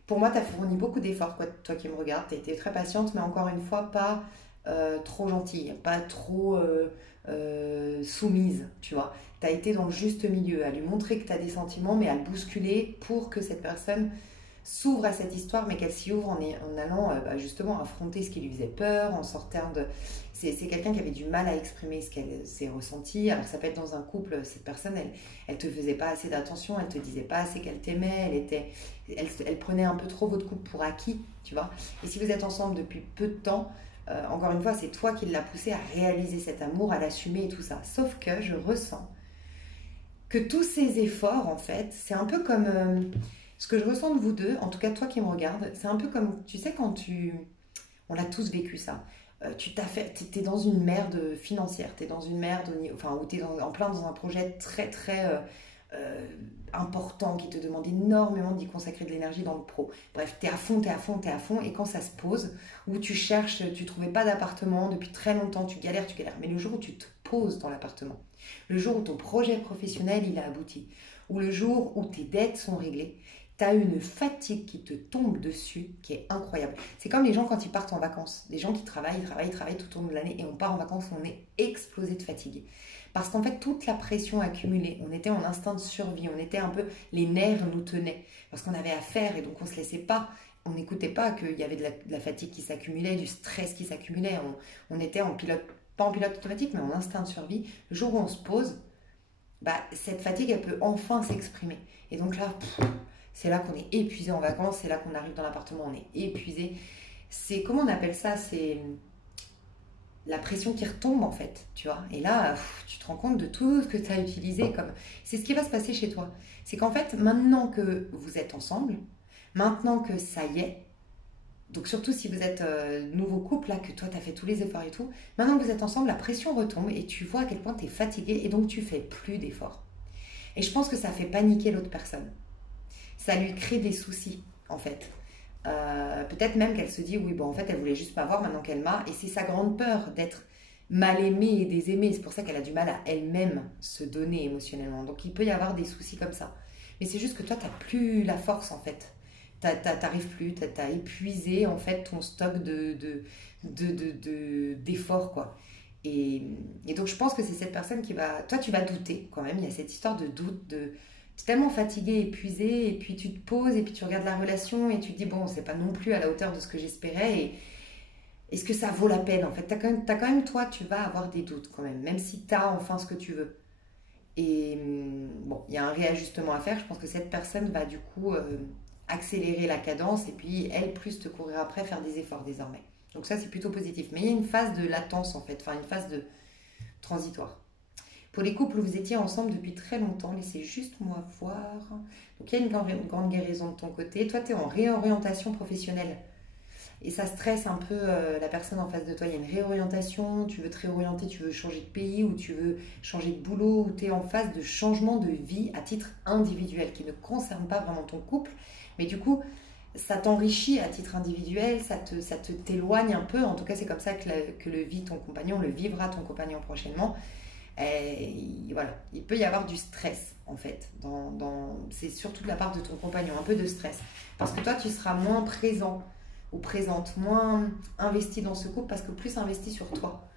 Pour moi, tu as fourni beaucoup d'efforts, quoi, toi qui me regardes. Tu as été très patiente, mais encore une fois, pas trop gentille, pas trop soumise, tu vois. Tu as été dans le juste milieu, à lui montrer que tu as des sentiments, mais à le bousculer pour que cette personne s'ouvre à cette histoire, mais qu'elle s'y ouvre en allant justement affronter ce qui lui faisait peur, en sortant de... C'est quelqu'un qui avait du mal à exprimer ce qu'elle s'est ressenti. Alors ça peut être dans un couple, cette personne, elle te faisait pas assez d'attention, elle te disait pas assez qu'elle t'aimait, elle prenait un peu trop votre couple pour acquis, tu vois. Et si vous êtes ensemble depuis peu de temps, encore une fois, c'est toi qui l'as poussé à réaliser cet amour, à l'assumer et tout ça. Sauf que je ressens que tous ces efforts, en fait, c'est un peu comme... ce que je ressens de vous deux, en tout cas toi qui me regardes, c'est un peu comme, tu sais, quand tu... On l'a tous vécu ça. T'es dans une merde financière, t'es dans une merde, enfin, où t'es en plein dans un projet très très important qui te demande énormément d'y consacrer de l'énergie dans le pro. Bref, t'es à fond, t'es à fond, t'es à fond, et quand ça se pose, où tu cherches, tu trouvais pas d'appartement depuis très longtemps, tu galères, mais le jour où tu te poses dans l'appartement, le jour où ton projet professionnel il a abouti, ou le jour où tes dettes sont réglées, tu as une fatigue qui te tombe dessus qui est incroyable. C'est comme les gens quand ils partent en vacances. Les gens qui travaillent tout au long de l'année et on part en vacances, on est explosé de fatigue. Parce qu'en fait, toute la pression accumulée, on était en instinct de survie, on était un peu, les nerfs nous tenaient. Parce qu'on avait à faire et donc on ne se laissait pas, on n'écoutait pas qu'il y avait de la fatigue qui s'accumulait, du stress qui s'accumulait. On était en pilote, pas en pilote automatique, mais en instinct de survie. Le jour où on se pose, cette fatigue, elle peut enfin s'exprimer. Et donc là, c'est là qu'on est épuisé en vacances, c'est là qu'on arrive dans l'appartement, on est épuisé. C'est, comment on appelle ça? C'est la pression qui retombe en fait, tu vois. Et là, tu te rends compte de tout ce que tu as utilisé. C'est ce qui va se passer chez toi. C'est qu'en fait, maintenant que vous êtes ensemble, maintenant que ça y est, donc surtout si vous êtes nouveau couple, là, que toi tu as fait tous les efforts et tout, maintenant que vous êtes ensemble, la pression retombe et tu vois à quel point tu es fatigué et donc tu fais plus d'efforts. Et je pense que ça fait paniquer l'autre personne. Ça lui crée des soucis, en fait. Peut-être même qu'elle se dit, oui, bon, en fait, elle voulait juste pas voir maintenant qu'elle m'a. Et c'est sa grande peur d'être mal aimée et désaimée. C'est pour ça qu'elle a du mal à elle-même se donner émotionnellement. Donc, il peut y avoir des soucis comme ça. Mais c'est juste que toi, tu n'as plus la force, en fait. T'arrives plus, t'as épuisé, en fait, ton stock d'efforts, quoi. Et donc, je pense que c'est cette personne qui va... Toi, tu vas douter, quand même. Il y a cette histoire de doute, tu es tellement fatigué, épuisé, et puis tu te poses, et puis tu regardes la relation, et tu te dis, bon, c'est pas non plus à la hauteur de ce que j'espérais, et est-ce que ça vaut la peine? En fait, t'as quand même, toi, tu vas avoir des doutes quand même si tu as enfin ce que tu veux. Et bon, il y a un réajustement à faire. Je pense que cette personne va du coup accélérer la cadence, et puis elle, plus te courir après, faire des efforts désormais. Donc ça, c'est plutôt positif. Mais il y a une phase de latence, en fait, enfin une phase de transitoire. Pour les couples où vous étiez ensemble depuis très longtemps, laissez juste moi voir. Donc il y a une grande guérison de ton côté. Toi, tu es en réorientation professionnelle. Et ça stresse un peu la personne en face de toi. Il y a une réorientation, tu veux te réorienter, tu veux changer de pays ou tu veux changer de boulot ou tu es en phase de changement de vie à titre individuel qui ne concerne pas vraiment ton couple. Mais du coup, ça t'enrichit à titre individuel, ça te t'éloigne un peu. En tout cas, c'est comme ça que le vit ton compagnon, le vivra ton compagnon prochainement. Et voilà, il peut y avoir du stress en fait, c'est surtout de la part de ton compagnon, un peu de stress, parce que toi tu seras moins présent ou présente, moins investie dans ce couple, parce que plus investie sur toi,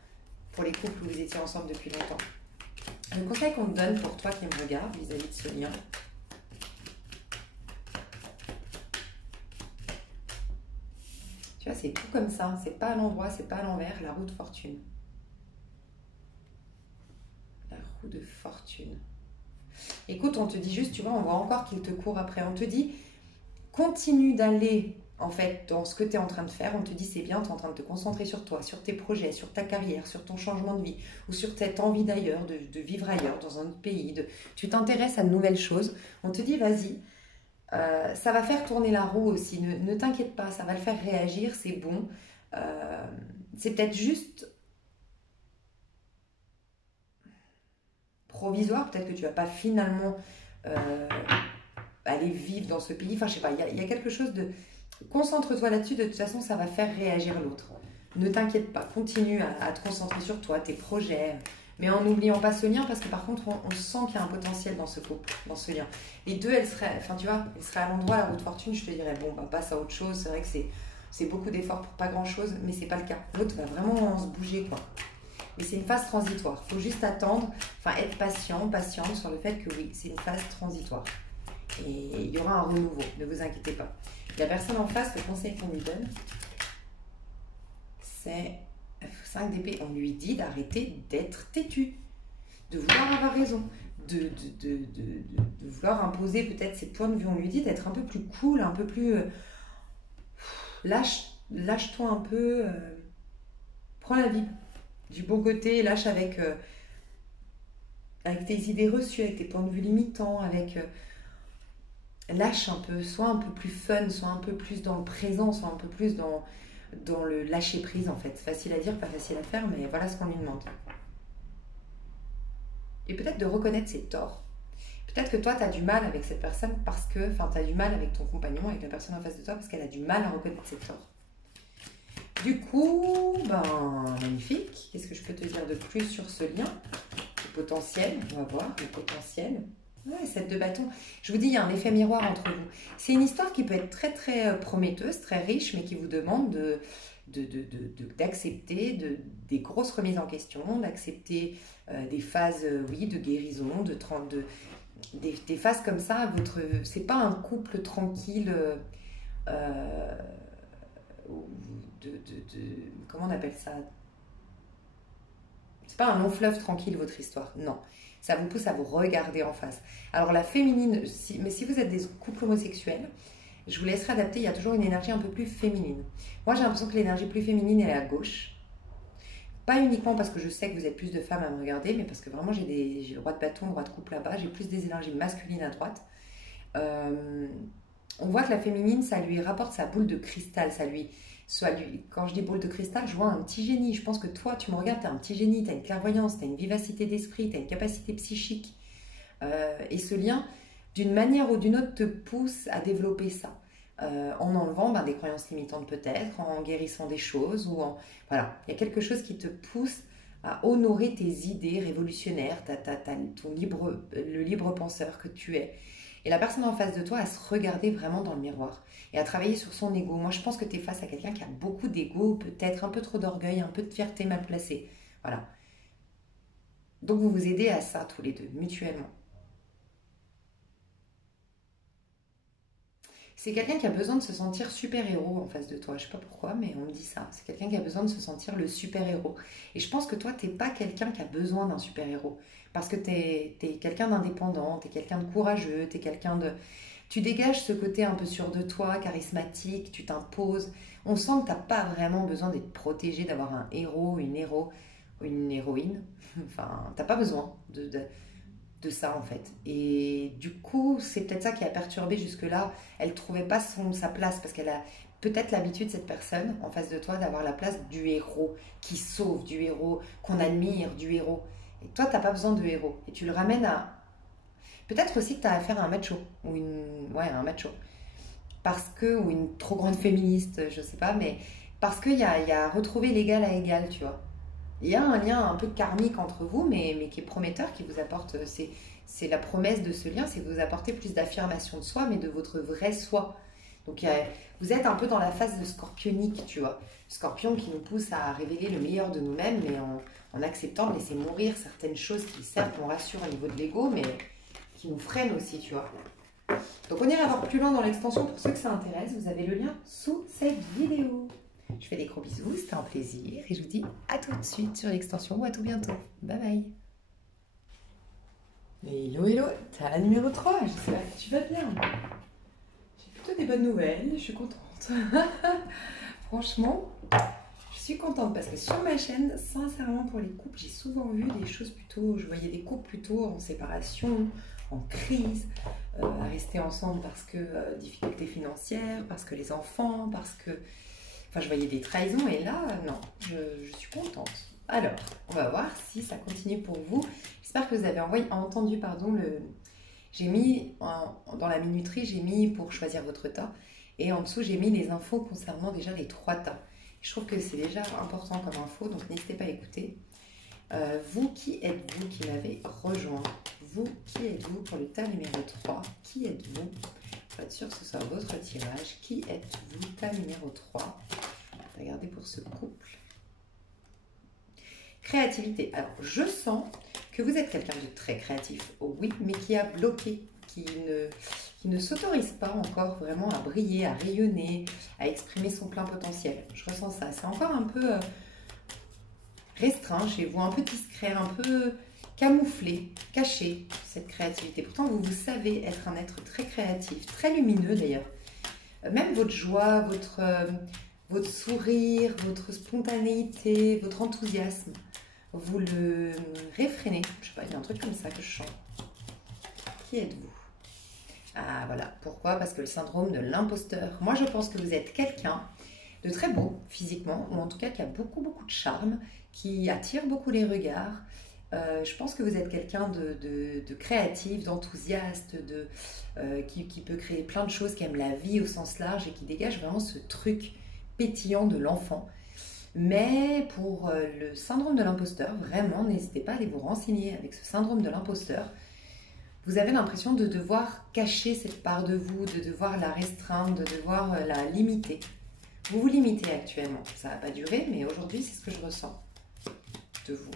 pour les couples où vous étiez ensemble depuis longtemps. Le conseil qu'on te donne pour toi qui me regarde vis-à-vis de ce lien, tu vois, c'est tout comme ça, c'est pas à l'endroit, c'est pas à l'envers, la roue de fortune. La roue de fortune. Écoute, on te dit juste, tu vois, on voit encore qu'il te court après. On te dit, continue d'aller, en fait, dans ce que tu es en train de faire. On te dit, c'est bien, tu es en train de te concentrer sur toi, sur tes projets, sur ta carrière, sur ton changement de vie, ou sur cette envie d'ailleurs, de vivre ailleurs, dans un autre pays. Tu t'intéresses à de nouvelles choses. On te dit, vas-y, ça va faire tourner la roue aussi. Ne t'inquiète pas, ça va le faire réagir, c'est bon. C'est peut-être juste provisoire, peut-être que tu vas pas finalement aller vivre dans ce pays, enfin je sais pas, il y a quelque chose de... Concentre-toi là-dessus, de toute façon ça va faire réagir l'autre. Ne t'inquiète pas, continue à te concentrer sur toi, tes projets, mais en n'oubliant pas ce lien, parce que par contre on sent qu'il y a un potentiel dans ce couple, dans ce lien. Les deux, elles seraient, enfin tu vois, elles seraient à l'endroit, la roue de fortune, je te dirais, bon bah passe à autre chose, c'est vrai que c'est beaucoup d'efforts pour pas grand-chose, mais c'est pas le cas. L'autre va vraiment se bouger quoi. Mais c'est une phase transitoire. Il faut juste attendre, enfin être patiente sur le fait que oui, c'est une phase transitoire. Et il y aura un renouveau, ne vous inquiétez pas. La personne en face, le conseil qu'on lui donne, c'est 5 d'épée. On lui dit d'arrêter d'être têtu, de vouloir avoir raison, de vouloir imposer peut-être ses points de vue. On lui dit d'être un peu plus cool, un peu plus... lâche-toi un peu, prends la vie du bon côté, lâche avec tes idées reçues, avec tes points de vue limitants, lâche un peu, sois un peu plus fun, sois un peu plus dans le présent, sois un peu plus dans le lâcher prise en fait. Facile à dire, pas facile à faire, mais voilà ce qu'on lui demande. Et peut-être de reconnaître ses torts. Peut-être que toi, tu as du mal avec cette personne parce que, enfin, tu as du mal avec ton compagnon, avec la personne en face de toi, parce qu'elle a du mal à reconnaître ses torts. Du coup, magnifique. Qu'est-ce que je peux te dire de plus sur ce lien? Le potentiel, on va voir, le potentiel. Ouais, 7 de bâton. Je vous dis, il y a un effet miroir entre vous. C'est une histoire qui peut être très, très prometteuse, très riche, mais qui vous demande d'accepter des grosses remises en question, d'accepter des phases, oui, de guérison, des phases comme ça. C'est pas un couple tranquille... comment on appelle ça? C'est pas un long fleuve tranquille votre histoire, non. Ça vous pousse à vous regarder en face. Alors la féminine, mais si vous êtes des couples homosexuels, je vous laisserai adapter, il y a toujours une énergie un peu plus féminine. Moi j'ai l'impression que l'énergie plus féminine elle est à gauche. Pas uniquement parce que je sais que vous êtes plus de femmes à me regarder, mais parce que vraiment j'ai le roi de bâton, le roi de coupe là-bas, j'ai plus des énergies masculines à droite. On voit que la féminine, ça lui rapporte sa boule de cristal, quand je dis boule de cristal, je vois un petit génie. Je pense que toi, tu me regardes, tu as un petit génie, tu as une clairvoyance, tu as une vivacité d'esprit, tu as une capacité psychique. Et ce lien, d'une manière ou d'une autre, te pousse à développer ça. En enlevant des croyances limitantes peut-être, en guérissant des choses. Voilà, il y a quelque chose qui te pousse à honorer tes idées révolutionnaires, le libre penseur que tu es. Et la personne en face de toi, à se regarder vraiment dans le miroir et à travailler sur son ego. Moi, je pense que tu es face à quelqu'un qui a beaucoup d'ego, peut-être un peu trop d'orgueil, un peu de fierté mal placée. Voilà. Donc, vous vous aidez à ça, tous les deux, mutuellement. C'est quelqu'un qui a besoin de se sentir super-héros en face de toi. Je ne sais pas pourquoi, mais on me dit ça. C'est quelqu'un qui a besoin de se sentir le super-héros. Et je pense que toi, tu n'es pas quelqu'un qui a besoin d'un super-héros. Parce que tu es quelqu'un d'indépendant, tu es quelqu'un de courageux, tu es quelqu'un de... Tu dégages ce côté un peu sûr de toi, charismatique, tu t'imposes. On sent que tu n'as pas vraiment besoin d'être protégé, d'avoir un héros, une héroïne. Enfin, tu n'as pas besoin de ça en fait. Et du coup, c'est peut-être ça qui a perturbé jusque-là. Elle ne trouvait pas sa place parce qu'elle a peut-être l'habitude, cette personne en face de toi, d'avoir la place du héros qui sauve, du héros qu'on admire, du héros. Et toi, tu n'as pas besoin de héros. Et tu le ramènes à... Peut-être aussi que tu as affaire à un macho. Un macho. Ou une trop grande féministe, je sais pas, mais parce qu'il y a retrouver l'égal à égal, tu vois. Il y a un lien un peu karmique entre vous, mais qui est prometteur, qui vous apporte... C'est la promesse de ce lien, c'est que vous apportez plus d'affirmation de soi, mais de votre vrai soi. Donc vous êtes un peu dans la phase de scorpionique, tu vois. Scorpion qui nous pousse à révéler le meilleur de nous-mêmes, mais en acceptant de laisser mourir certaines choses qui, certes, nous rassurent au niveau de l'ego, mais qui nous freinent aussi, tu vois. Donc on ira voir plus loin dans l'extension pour ceux que ça intéresse. Vous avez le lien sous cette vidéo. Je fais des gros bisous, c'était un plaisir et je vous dis à tout de suite sur l'extension ou à tout bientôt. Bye bye. Hello, hello, t'es à la numéro 3, j'espère que tu vas bien. J'ai plutôt des bonnes nouvelles, je suis contente. Franchement, je suis contente parce que sur ma chaîne, sincèrement pour les couples, j'ai souvent vu des choses plutôt, je voyais des couples plutôt en séparation, en crise, à rester ensemble parce que difficultés financières, parce que les enfants, parce que... Enfin, je voyais des trahisons et là, non, je suis contente. Alors, on va voir si ça continue pour vous. J'espère que vous avez entendu, j'ai mis, dans la minuterie, j'ai mis pour choisir votre tas. Et en dessous, j'ai mis les infos concernant déjà les 3 tas. Je trouve que c'est déjà important comme info, donc n'hésitez pas à écouter. Vous, qui êtes-vous qui m'avez rejoint? Vous, qui êtes-vous pour le tas numéro 3? Qui êtes-vous? Pour être sûr que ce soit votre tirage. Qui êtes-vous? Tas numéro 3. Regardez pour ce couple. Créativité. Alors, je sens que vous êtes quelqu'un de très créatif, oh oui, mais qui a bloqué, qui ne s'autorise pas encore vraiment à briller, à rayonner, à exprimer son plein potentiel. Je ressens ça. C'est encore un peu restreint chez vous, un peu discret, un peu camouflé, caché, cette créativité. Pourtant, vous savez être un être très créatif, très lumineux d'ailleurs. Même votre joie, votre sourire, votre spontanéité, votre enthousiasme, vous le réfrénez. Je sais pas, il y a un truc comme ça que je sens. Qui êtes-vous? Ah voilà, pourquoi? Parce que le syndrome de l'imposteur. Moi, je pense que vous êtes quelqu'un de très beau physiquement, ou en tout cas qui a beaucoup de charme, qui attire beaucoup les regards. Je pense que vous êtes quelqu'un de créatif, d'enthousiaste, qui peut créer plein de choses, qui aime la vie au sens large et qui dégage vraiment ce truc pétillant de l'enfant. Mais pour le syndrome de l'imposteur, vraiment, n'hésitez pas à aller vous renseigner avec ce syndrome de l'imposteur. Vous avez l'impression de devoir cacher cette part de vous, de devoir la restreindre, de devoir la limiter. Vous vous limitez actuellement. Ça va pas durer, mais aujourd'hui, c'est ce que je ressens de vous.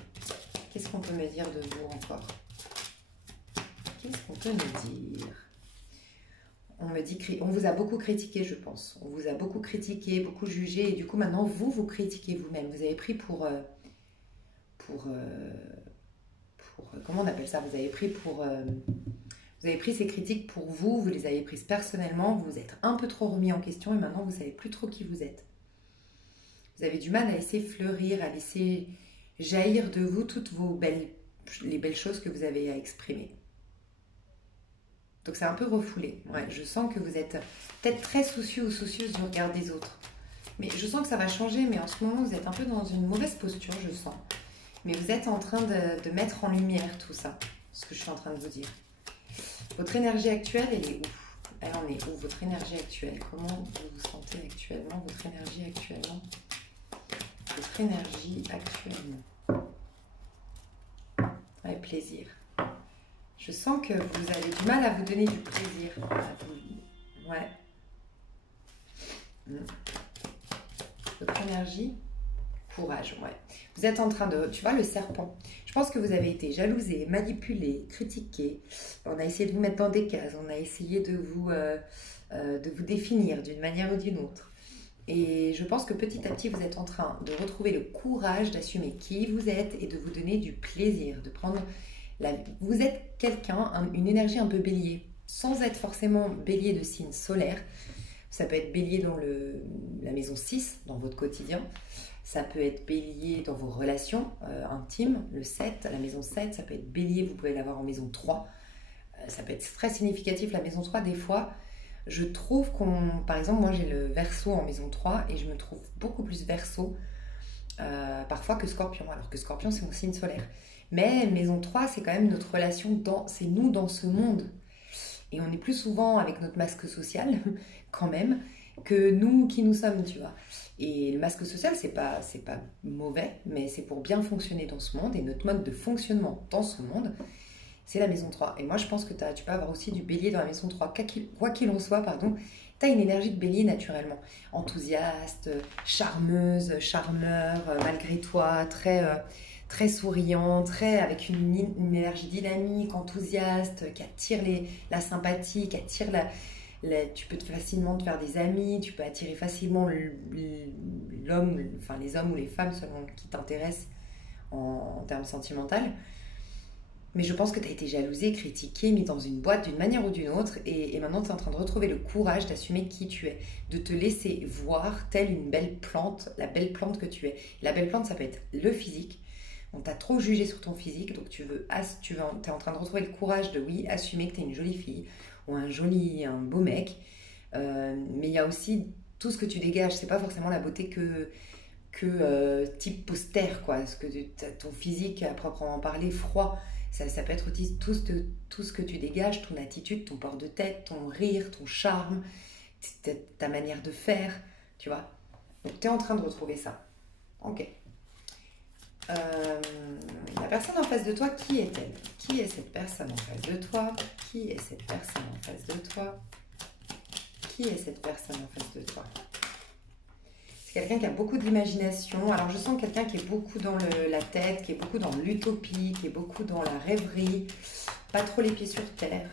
Qu'est-ce qu'on peut me dire de vous encore? Qu'est-ce qu'on peut me dire? On me dit, on vous a beaucoup critiqué, je pense. On vous a beaucoup critiqué, beaucoup jugé. Et du coup, maintenant, vous critiquez vous-même. Vous avez pris comment on appelle ça? Vous avez pris ces critiques pour vous. Vous les avez prises personnellement. Vous vous êtes un peu trop remis en question. Et maintenant, vous ne savez plus trop qui vous êtes. Vous avez du mal à laisser fleurir, à laisser jaillir de vous toutes les belles choses que vous avez à exprimer. Donc c'est un peu refoulé. Ouais, je sens que vous êtes peut-être très soucieux ou soucieuse du regard des autres. Mais je sens que ça va changer, mais en ce moment, vous êtes un peu dans une mauvaise posture, je sens. Mais vous êtes en train de mettre en lumière tout ça, ce que je suis en train de vous dire. Votre énergie actuelle, elle est où? Elle en est où, votre énergie actuelle? Comment vous vous sentez actuellement? Votre énergie actuellement? Votre énergie actuellement. Ouais, plaisir. Je sens que vous avez du mal à vous donner du plaisir. Ouais. Votre énergie, courage, ouais. Vous êtes en train de... Tu vois, le serpent. Je pense que vous avez été jalousé, manipulé, critiqué. On a essayé de vous mettre dans des cases. On a essayé de vous définir d'une manière ou d'une autre. Et je pense que petit à petit, vous êtes en train de retrouver le courage d'assumer qui vous êtes et de vous donner du plaisir, de prendre... Vous êtes quelqu'un, une énergie un peu bélier, sans être forcément bélier de signe solaire. Ça peut être bélier dans la maison 6, dans votre quotidien. Ça peut être bélier dans vos relations intimes, le 7, la maison 7. Ça peut être bélier, vous pouvez l'avoir en maison 3. Ça peut être très significatif, la maison 3, des fois. Je trouve par exemple, moi j'ai le Verseau en maison 3 et je me trouve beaucoup plus Verseau parfois que Scorpion, alors que Scorpion c'est mon signe solaire. Mais maison 3, c'est quand même notre relation, c'est nous dans ce monde. Et on est plus souvent avec notre masque social, quand même, que nous qui nous sommes, tu vois. Et le masque social, c'est pas mauvais, mais c'est pour bien fonctionner dans ce monde. Et notre mode de fonctionnement dans ce monde, c'est la maison 3. Et moi, je pense que tu peux avoir aussi du bélier dans la maison 3. Quoi qu'il en soit, pardon, tu as une énergie de bélier naturellement. Enthousiaste, charmeuse, charmeur, malgré toi, très souriant, avec une énergie dynamique, enthousiaste, qui attire la sympathie, qui attire tu peux facilement te faire des amis, tu peux attirer facilement l'homme, enfin les hommes ou les femmes selon qui t'intéressent en termes sentimentaux. Mais je pense que tu as été jalousé, critiqué, mis dans une boîte d'une manière ou d'une autre, et maintenant tu es en train de retrouver le courage d'assumer qui tu es, de te laisser voir telle une belle plante, la belle plante que tu es. La belle plante, ça peut être le physique. On t'a trop jugé sur ton physique, donc tu es en train de retrouver le courage de, oui, assumer que tu es une jolie fille, ou un beau mec. Mais il y a aussi tout ce que tu dégages, c'est pas forcément la beauté que type poster, quoi. Parce que ton physique, à proprement parler, froid. Ça peut être aussi tout ce que tu dégages, ton attitude, ton port de tête, ton rire, ton charme, ta manière de faire, tu vois. Donc, tu es en train de retrouver ça. Ok. La personne en face de toi, qui est-elle? Qui est cette personne en face de toi? Qui est cette personne en face de toi? Qui est cette personne en face de toi? C'est quelqu'un qui a beaucoup d'imagination. Alors, je sens quelqu'un qui est beaucoup dans la tête, qui est beaucoup dans l'utopie, qui est beaucoup dans la rêverie, pas trop les pieds sur terre.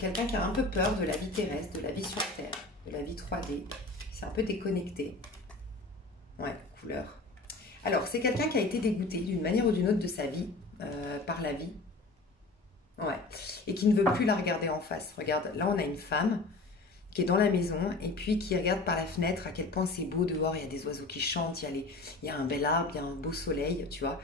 Quelqu'un qui a un peu peur de la vie terrestre, de la vie sur terre, de la vie 3D. C'est un peu déconnecté. Ouais, couleur. Alors, c'est quelqu'un qui a été dégoûté d'une manière ou d'une autre de sa vie, par la vie. Ouais. Et qui ne veut plus la regarder en face. Regarde, là, on a une femme qui est dans la maison et puis qui regarde par la fenêtre à quel point c'est beau dehors, il y a des oiseaux qui chantent, il y a un bel arbre, il y a un beau soleil, tu vois.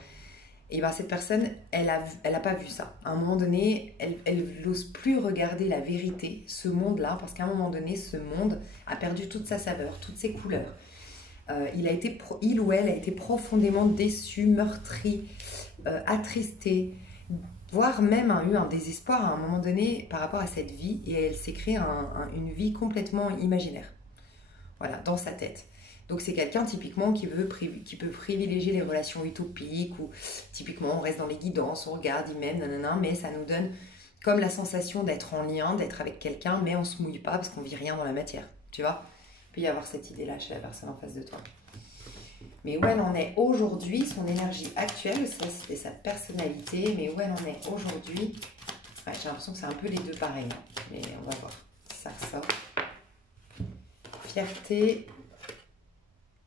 Et bien cette personne, elle a pas vu ça. À un moment donné, elle n'ose plus regarder la vérité, ce monde-là, parce qu'à un moment donné, ce monde a perdu toute sa saveur, toutes ses couleurs. Il ou elle a été profondément déçu, meurtri, attristé, voire même a eu un désespoir à un moment donné par rapport à cette vie, et elle s'est créée une vie complètement imaginaire, voilà, dans sa tête. Donc c'est quelqu'un typiquement qui peut privilégier les relations utopiques, ou typiquement on reste dans les guidances, on regarde, il m'aime, nanana, mais ça nous donne comme la sensation d'être en lien, d'être avec quelqu'un, mais on se mouille pas parce qu'on vit rien dans la matière, tu vois. Il peut y avoir cette idée-là chez la personne en face de toi. Mais où elle en est aujourd'hui, son énergie actuelle, ça c'était sa personnalité, mais où elle en est aujourd'hui, ouais, j'ai l'impression que c'est un peu les deux pareils, hein. Mais on va voir si ça ressort. Fierté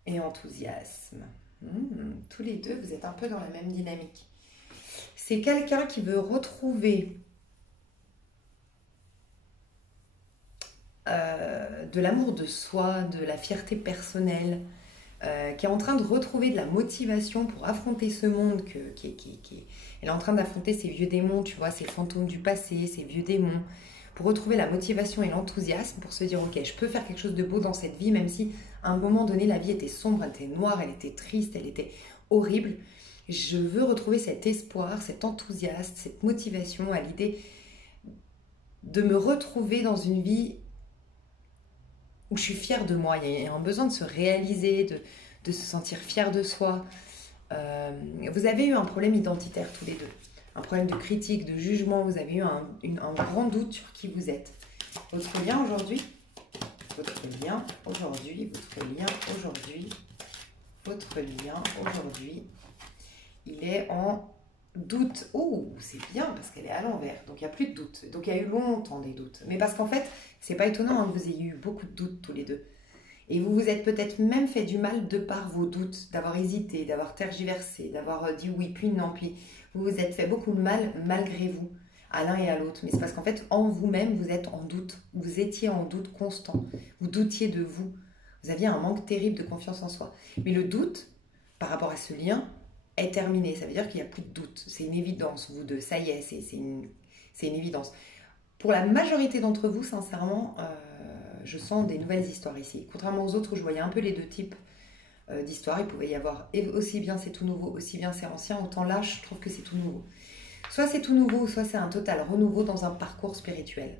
et enthousiasme. Tous les deux, vous êtes un peu dans la même dynamique. C'est quelqu'un qui veut retrouver de l'amour de soi, de la fierté personnelle, qui est en train de retrouver de la motivation pour affronter ce monde, elle est en train d'affronter ses vieux démons, tu vois, ses fantômes du passé, ses vieux démons, pour retrouver la motivation et l'enthousiasme, pour se dire, ok, je peux faire quelque chose de beau dans cette vie, même si à un moment donné, la vie était sombre, elle était noire, elle était triste, elle était horrible. Je veux retrouver cet espoir, cet enthousiasme, cette motivation à l'idée de me retrouver dans une vie où je suis fière de moi. Il y a un besoin de se réaliser, de se sentir fière de soi. Vous avez eu un problème identitaire tous les deux, un problème de critique, de jugement, vous avez eu un grand doute sur qui vous êtes. Votre lien aujourd'hui, il est en doute. Oh, c'est bien parce qu'elle est à l'envers, donc il n'y a plus de doute. Donc il y a eu longtemps des doutes. Mais parce qu'en fait, c'est pas étonnant hein, que vous ayez eu beaucoup de doutes tous les deux. Et vous vous êtes peut-être même fait du mal de par vos doutes, d'avoir hésité, d'avoir tergiversé, d'avoir dit oui puis non, puis vous vous êtes fait beaucoup de mal malgré vous, à l'un et à l'autre. Mais c'est parce qu'en fait, en vous-même, vous êtes en doute. Vous étiez en doute constant. Vous doutiez de vous. Vous aviez un manque terrible de confiance en soi. Mais le doute, par rapport à ce lien, est terminé. Ça veut dire qu'il n'y a plus de doute. C'est une évidence, vous deux. Ça y est, c'est une évidence. Pour la majorité d'entre vous, sincèrement, je sens des nouvelles histoires ici. Contrairement aux autres où je voyais un peu les deux types d'histoires, il pouvait y avoir aussi bien c'est tout nouveau, aussi bien c'est ancien, autant là, je trouve que c'est tout nouveau. Soit c'est tout nouveau, soit c'est un total renouveau dans un parcours spirituel.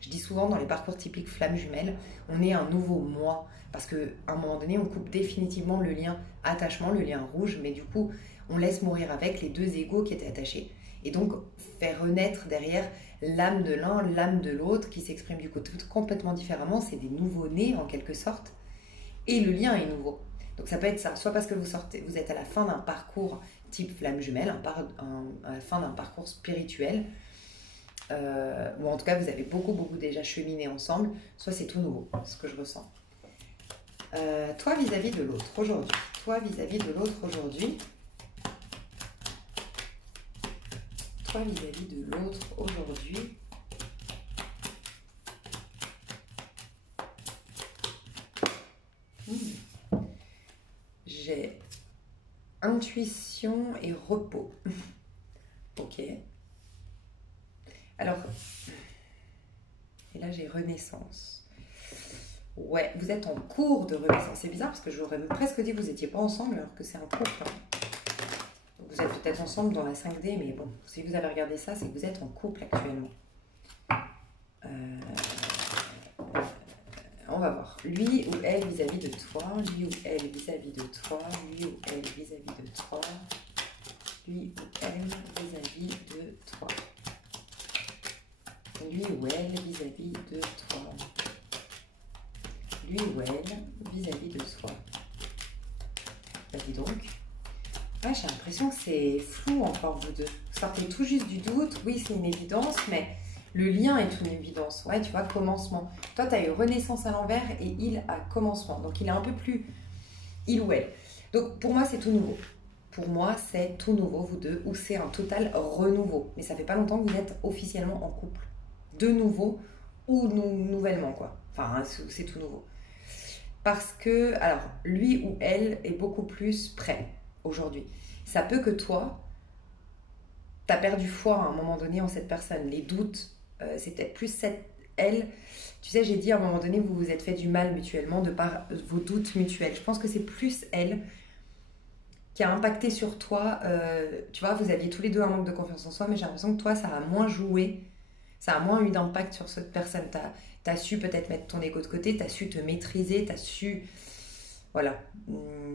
Je dis souvent dans les parcours typiques flammes jumelles, on est un nouveau moi. Parce qu'à un moment donné, on coupe définitivement le lien attachement, le lien rouge, mais du coup, on laisse mourir avec les deux égos qui étaient attachés. Et donc, faire renaître derrière l'âme de l'un, l'âme de l'autre, qui s'exprime du coup complètement différemment. C'est des nouveaux-nés, en quelque sorte. Et le lien est nouveau. Donc, ça peut être ça. Soit parce que vous êtes à la fin d'un parcours type flamme jumelle, à la fin d'un parcours spirituel, ou en tout cas, vous avez beaucoup déjà cheminé ensemble. Soit c'est tout nouveau, ce que je ressens. Toi, vis-à-vis de l'autre, aujourd'hui. Toi, vis-à-vis de l'autre, aujourd'hui. Toi, vis-à-vis de l'autre, aujourd'hui. J'ai intuition et repos. Ok. Alors, et là, j'ai renaissance. Ouais, vous êtes en cours de renaissance. C'est bizarre parce que j'aurais presque dit que vous n'étiez pas ensemble alors que c'est un couple. Vous êtes peut-être ensemble dans la 5D, mais bon, si vous avez regardé ça, c'est que vous êtes en couple actuellement. On va voir. Lui ou elle vis-à-vis de toi. Lui ou elle vis-à-vis de toi. Lui ou elle vis-à-vis de toi. Lui ou elle vis-à-vis de toi. Lui ou elle vis-à-vis de toi. Lui ou elle vis-à-vis de soi. Bah dis donc. Ouais, j'ai l'impression que c'est flou encore vous deux. Vous sortez tout juste du doute. Oui, c'est une évidence, mais le lien est une évidence. Ouais, tu vois, commencement. Toi, tu as eu renaissance à l'envers et il a commencement. Donc, il est un peu plus... Il ou elle. Donc, pour moi, c'est tout nouveau. Pour moi, c'est tout nouveau, vous deux, ou c'est un total renouveau. Mais ça fait pas longtemps que vous êtes officiellement en couple. De nouveau ou nouvellement, quoi. Enfin, c'est tout nouveau. Parce que, alors, lui ou elle est beaucoup plus prêt aujourd'hui. Ça peut que toi, tu as perdu foi à un moment donné en cette personne. Les doutes, c'est peut-être plus elle. Tu sais, j'ai dit à un moment donné, vous vous êtes fait du mal mutuellement de par vos doutes mutuels. Je pense que c'est plus elle qui a impacté sur toi. Tu vois, vous aviez tous les deux un manque de confiance en soi, mais j'ai l'impression que toi, ça a moins joué. Ça a moins eu d'impact sur cette personne. Tu as su peut-être mettre ton ego de côté, tu as su te maîtriser, tu as su voilà,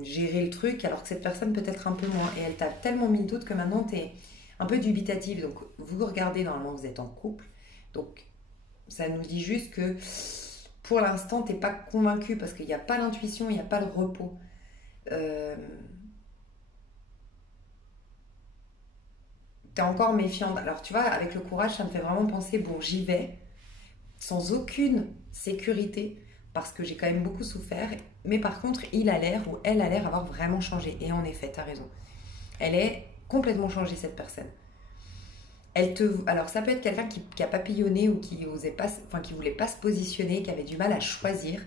gérer le truc, alors que cette personne peut-être un peu moins. Et elle t'a tellement mis le doute que maintenant tu es un peu dubitative. Donc vous regardez, normalement vous êtes en couple. Donc ça nous dit juste que pour l'instant tu n'es pas convaincu parce qu'il n'y a pas l'intuition, il n'y a pas le repos. Tu es encore méfiante. Alors tu vois, avec le courage, ça me fait vraiment penser, bon j'y vais, sans aucune sécurité, parce que j'ai quand même beaucoup souffert. Mais par contre, il a l'air, ou elle a l'air avoir vraiment changé. Et en effet, tu as raison. Elle est complètement changée, cette personne. Alors, ça peut être quelqu'un qui a papillonné ou qui osait pas, enfin, qui voulait pas se positionner, qui avait du mal à choisir.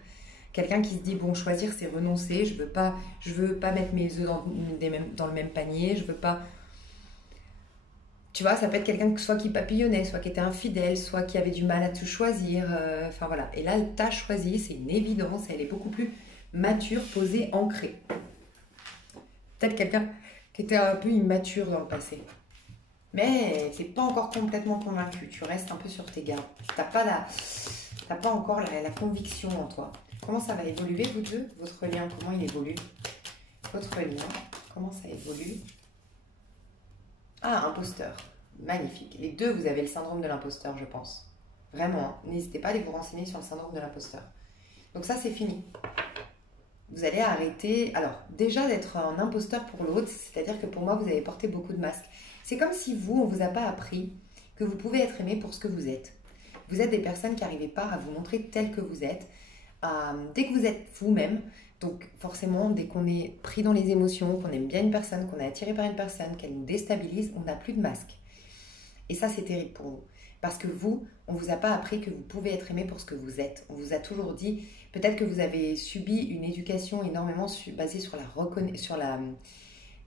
Quelqu'un qui se dit, bon, choisir, c'est renoncer. Je veux pas mettre mes œufs dans le même panier. Je veux pas... Tu vois, ça peut être quelqu'un soit qui papillonnait, soit qui était infidèle, soit qui avait du mal à te choisir. Enfin voilà. Et là, elle t'a choisi, c'est une évidence. Elle est beaucoup plus mature, posée, ancrée. Peut-être quelqu'un qui était un peu immature dans le passé. Mais tu n'es pas encore complètement convaincu. Tu restes un peu sur tes gardes. Tu n'as pas encore la conviction en toi. Comment ça va évoluer, vous deux? Votre lien, comment il évolue? Votre lien, comment ça évolue? Ah, imposteur. Magnifique. Les deux, vous avez le syndrome de l'imposteur, je pense. Vraiment, hein. N'hésitez pas à aller vous renseigner sur le syndrome de l'imposteur. Donc ça, c'est fini. Vous allez arrêter, alors, déjà d'être un imposteur pour l'autre, c'est-à-dire que pour moi, vous avez porté beaucoup de masques. C'est comme si vous, on ne vous a pas appris que vous pouvez être aimé pour ce que vous êtes. Vous êtes des personnes qui n'arrivez pas à vous montrer tel que vous êtes. Dès que vous êtes vous-même, donc forcément, dès qu'on est pris dans les émotions, qu'on aime bien une personne, qu'on est attiré par une personne, qu'elle nous déstabilise, on n'a plus de masque. Et ça, c'est terrible pour vous. Parce que vous, on ne vous a pas appris que vous pouvez être aimé pour ce que vous êtes. On vous a toujours dit, peut-être que vous avez subi une éducation énormément basée sur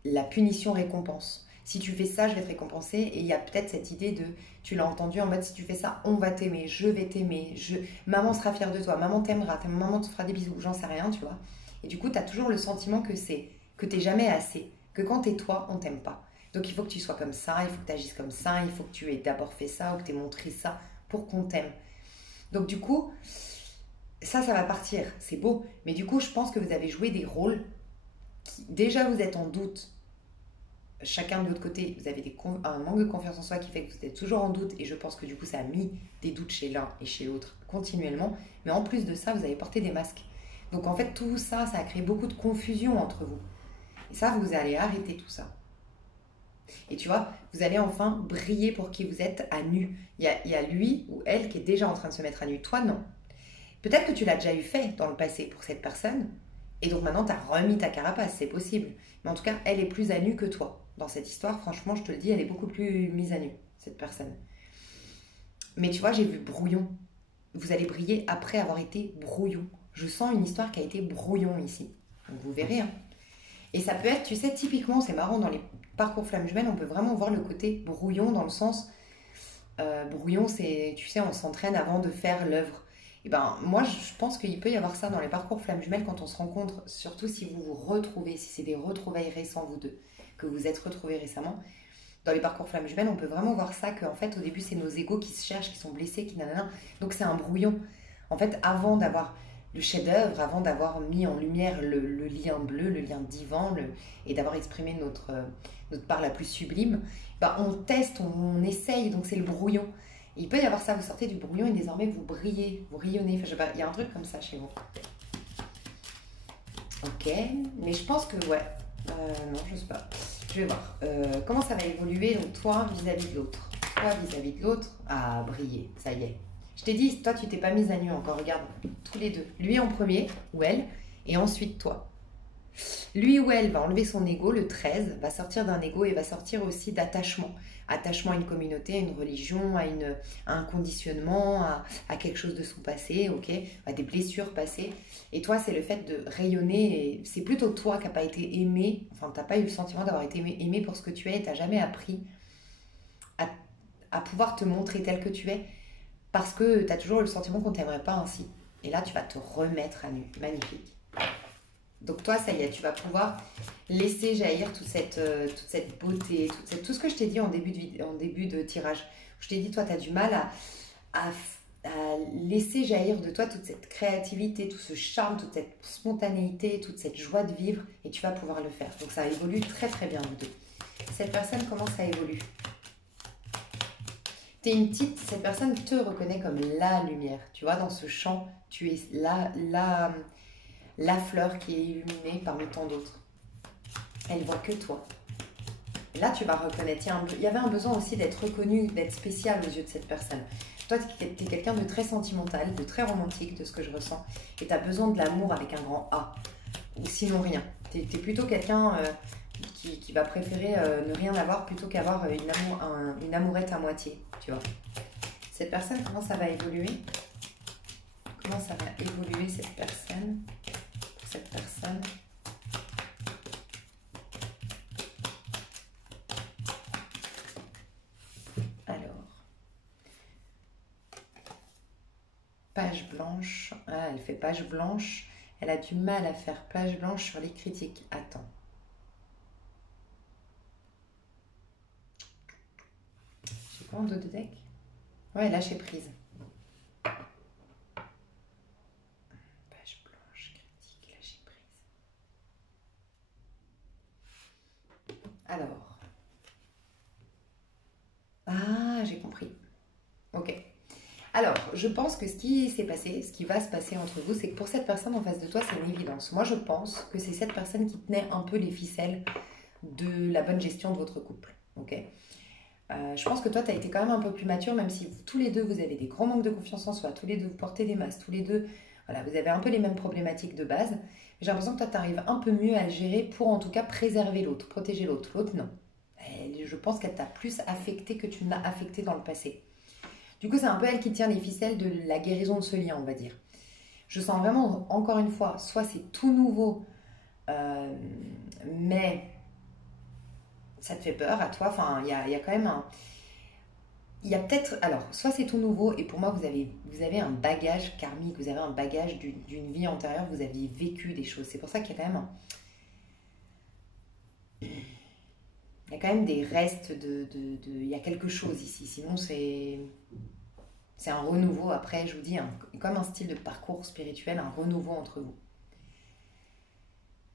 la punition-récompense. Si tu fais ça, je vais te récompenser. Et il y a peut-être cette idée de, tu l'as entendu en mode, si tu fais ça, on va t'aimer, je vais t'aimer, maman sera fière de toi, maman t'aimera, maman te fera des bisous, j'en sais rien, tu vois. Et du coup, tu as toujours le sentiment que tu n'es jamais assez, que quand tu es toi, on t'aime pas. Donc il faut que tu sois comme ça, il faut que tu agisses comme ça, il faut que tu aies d'abord fait ça ou que tu aies montré ça pour qu'on t'aime. Donc du coup, ça va partir, c'est beau. Mais du coup, je pense que vous avez joué des rôles qui, déjà vous êtes en doute chacun de votre côté, vous avez un manque de confiance en soi qui fait que vous êtes toujours en doute et je pense que du coup ça a mis des doutes chez l'un et chez l'autre continuellement. Mais en plus de ça, vous avez porté des masques. Donc en fait, tout ça, ça a créé beaucoup de confusion entre vous. Et ça, vous allez arrêter tout ça. Et tu vois, vous allez enfin briller pour qui vous êtes à nu. Il y a lui ou elle qui est déjà en train de se mettre à nu. Toi, non. Peut-être que tu l'as déjà eu fait dans le passé pour cette personne. Et donc maintenant, tu as remis ta carapace, c'est possible. Mais en tout cas, elle est plus à nu que toi. Dans cette histoire, franchement, je te le dis, elle est beaucoup plus mise à nu, cette personne. Mais tu vois, j'ai vu brouillon. Vous allez briller après avoir été brouillon. Je sens une histoire qui a été brouillon ici. Donc vous verrez. Hein. Et ça peut être, tu sais, typiquement, c'est marrant, dans les parcours flammes jumelles, on peut vraiment voir le côté brouillon dans le sens... brouillon, c'est, tu sais, on s'entraîne avant de faire l'œuvre. Et ben, moi, je pense qu'il peut y avoir ça dans les parcours flammes jumelles quand on se rencontre, surtout si vous vous retrouvez, si c'est des retrouvailles récents, vous deux, que vous êtes retrouvés récemment. Dans les parcours flammes jumelles, on peut vraiment voir ça, qu'en fait, au début, c'est nos égos qui se cherchent, qui sont blessés, qui nanana. Donc, c'est un brouillon. En fait, avant d'avoir le chef-d'œuvre, avant d'avoir mis en lumière le lien bleu, le lien divin, et d'avoir exprimé notre part la plus sublime, ben, on teste, on essaye, donc c'est le brouillon. Et il peut y avoir ça, vous sortez du brouillon et désormais vous brillez, vous rayonnez. Enfin, je sais pas, il y a un truc comme ça chez vous. Ok, mais je pense que, ouais, non, je sais pas. Je vais voir. Comment ça va évoluer, donc toi vis-à-vis de l'autre. Toi vis-à-vis de l'autre, ah, briller, ça y est. Je t'ai dit, toi tu t'es pas mise à nu encore, regarde, tous les deux. Lui en premier, ou elle, et ensuite toi. Lui ou elle va enlever son ego, le 13, va sortir d'un ego et va sortir aussi d'attachement. Attachement à une communauté, à une religion, à un conditionnement, à quelque chose de son passé, ok, à des blessures passées. Et toi, c'est le fait de rayonner. C'est plutôt toi qui n'as pas été aimé, enfin, tu n'as pas eu le sentiment d'avoir été aimé pour ce que tu es, tu n'as jamais appris à pouvoir te montrer tel que tu es parce que tu as toujours le sentiment qu'on ne t'aimerait pas ainsi. Et là, tu vas te remettre à nu. Magnifique. Donc toi, ça y est, tu vas pouvoir laisser jaillir toute cette beauté, tout ce que je t'ai dit en début de tirage. Je t'ai dit, toi, tu as du mal à laisser jaillir de toi toute cette créativité, tout ce charme, toute cette spontanéité, toute cette joie de vivre, et tu vas pouvoir le faire. Donc ça évolue très très bien, vous deux. Cette personne, comment ça évolue? Cette personne te reconnaît comme la lumière. Tu vois, dans ce champ, tu es la fleur qui est illuminée parmi tant d'autres. Elle voit que toi. Et là, tu vas reconnaître. Il y avait un besoin aussi d'être reconnu, d'être spécial aux yeux de cette personne. Toi, tu es quelqu'un de très sentimental, de très romantique, de ce que je ressens. Et tu as besoin de l'amour avec un grand A. Ou sinon rien. Tu es plutôt quelqu'un qui va préférer ne rien avoir plutôt qu'avoir une amourette à moitié. Tu vois. Cette personne, comment ça va évoluer? Comment ça va évoluer cette personne? Cette personne. Alors, page blanche. Ah, elle fait page blanche. Elle a du mal à faire page blanche sur les critiques. Attends. J'ai pas en dos de deck? Ouais, lâcher prise. Alors. Ah, j'ai compris. Ok. Alors, je pense que ce qui s'est passé, ce qui va se passer entre vous, c'est que pour cette personne en face de toi, c'est une évidence. Moi, je pense que c'est cette personne qui tenait un peu les ficelles de la bonne gestion de votre couple. Ok. Je pense que toi, tu as été quand même un peu plus mature, même si tous les deux, vous avez des grands manques de confiance en soi, tous les deux, vous portez des masques, tous les deux, voilà, vous avez un peu les mêmes problématiques de base. J'ai l'impression que toi, tu arrives un peu mieux à le gérer pour en tout cas préserver l'autre, protéger l'autre. L'autre, non. Je pense qu'elle t'a plus affecté que tu ne l'as affecté dans le passé. Du coup, c'est un peu elle qui tient les ficelles de la guérison de ce lien, on va dire. Je sens vraiment, encore une fois, soit c'est tout nouveau, mais ça te fait peur à toi. Enfin, il y a quand même un... Il y a peut-être... Alors, soit c'est tout nouveau, et pour moi, vous avez un bagage karmique, vous avez un bagage d'une vie antérieure, vous aviez vécu des choses. C'est pour ça qu'il y a quand même un... Il y a quand même des restes il y a quelque chose ici. Sinon, c'est un renouveau. Après, je vous dis, comme un style de parcours spirituel, un renouveau entre vous.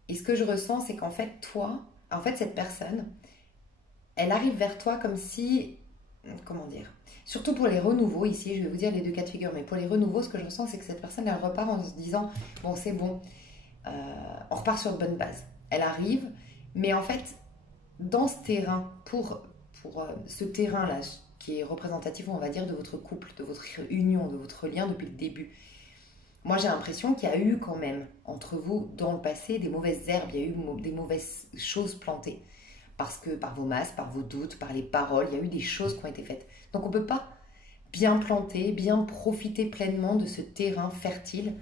Et ce que je ressens, c'est qu'en fait, cette personne, elle arrive vers toi comme si, comment dire, surtout pour les renouveaux, ici, je vais vous dire les deux cas de figure, mais pour les renouveaux, ce que je ressens, c'est que cette personne, elle repart en se disant, bon, c'est bon, on repart sur de bonnes bases. Elle arrive, mais en fait, dans ce terrain, pour ce terrain-là, qui est représentatif, on va dire, de votre couple, de votre union, de votre lien depuis le début, moi j'ai l'impression qu'il y a eu quand même, entre vous, dans le passé, des mauvaises herbes, il y a eu des mauvaises choses plantées. Parce que par vos masques, par vos doutes, par les paroles, il y a eu des choses qui ont été faites. Donc on ne peut pas bien planter, bien profiter pleinement de ce terrain fertile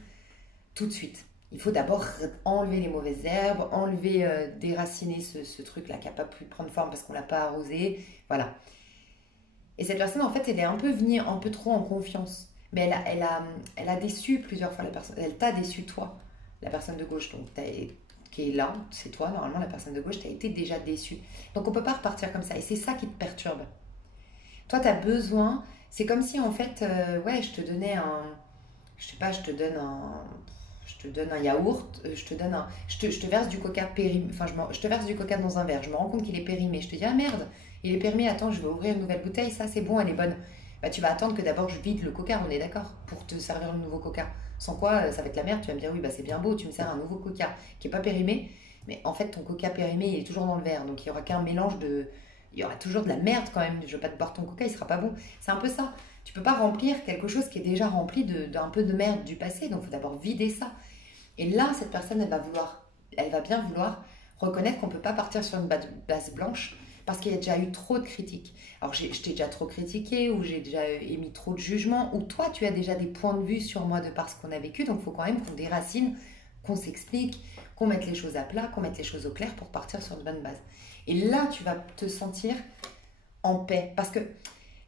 tout de suite. Il faut d'abord enlever les mauvaises herbes, enlever, déraciner ce truc-là qui n'a pas pu prendre forme parce qu'on ne l'a pas arrosé. Voilà. Et cette personne, en fait, elle est un peu venue un peu trop en confiance. Mais elle a déçu plusieurs fois la personne. Elle t'a déçu, toi, la personne de gauche. Donc, qui est là, c'est toi, normalement, la personne de gauche, tu as été déjà déçu. Donc, on ne peut pas repartir comme ça. Et c'est ça qui te perturbe. Toi, tu as besoin. C'est comme si, en fait, ouais, je te donnais un. Je sais pas, je te donne un yaourt, je te verse du coca périmé, enfin je te verse du coca dans un verre, je me rends compte qu'il est périmé, je te dis ah merde, il est périmé, attends je vais ouvrir une nouvelle bouteille, ça c'est bon, elle est bonne. Bah tu vas attendre que d'abord je vide le coca, on est d'accord, pour te servir le nouveau coca. Sans quoi ça va être la merde, tu vas me dire oui bah c'est bien beau, tu me sers un nouveau coca qui est pas périmé, mais en fait ton coca périmé il est toujours dans le verre, donc il y aura qu'un mélange de... Il y aura toujours de la merde quand même, je vais pas te boire ton coca, il sera pas bon. C'est un peu ça. Tu peux pas remplir quelque chose qui est déjà rempli d'un peu de merde du passé, donc il faut d'abord vider ça. Et là, cette personne, elle va bien vouloir reconnaître qu'on ne peut pas partir sur une base blanche parce qu'il y a déjà eu trop de critiques. Alors, je t'ai déjà trop critiqué, ou j'ai déjà émis trop de jugements, ou toi, tu as déjà des points de vue sur moi de par ce qu'on a vécu, donc il faut quand même qu'on déracine, qu'on s'explique, qu'on mette les choses à plat, qu'on mette les choses au clair pour partir sur de bonnes bases. Et là, tu vas te sentir en paix. Parce que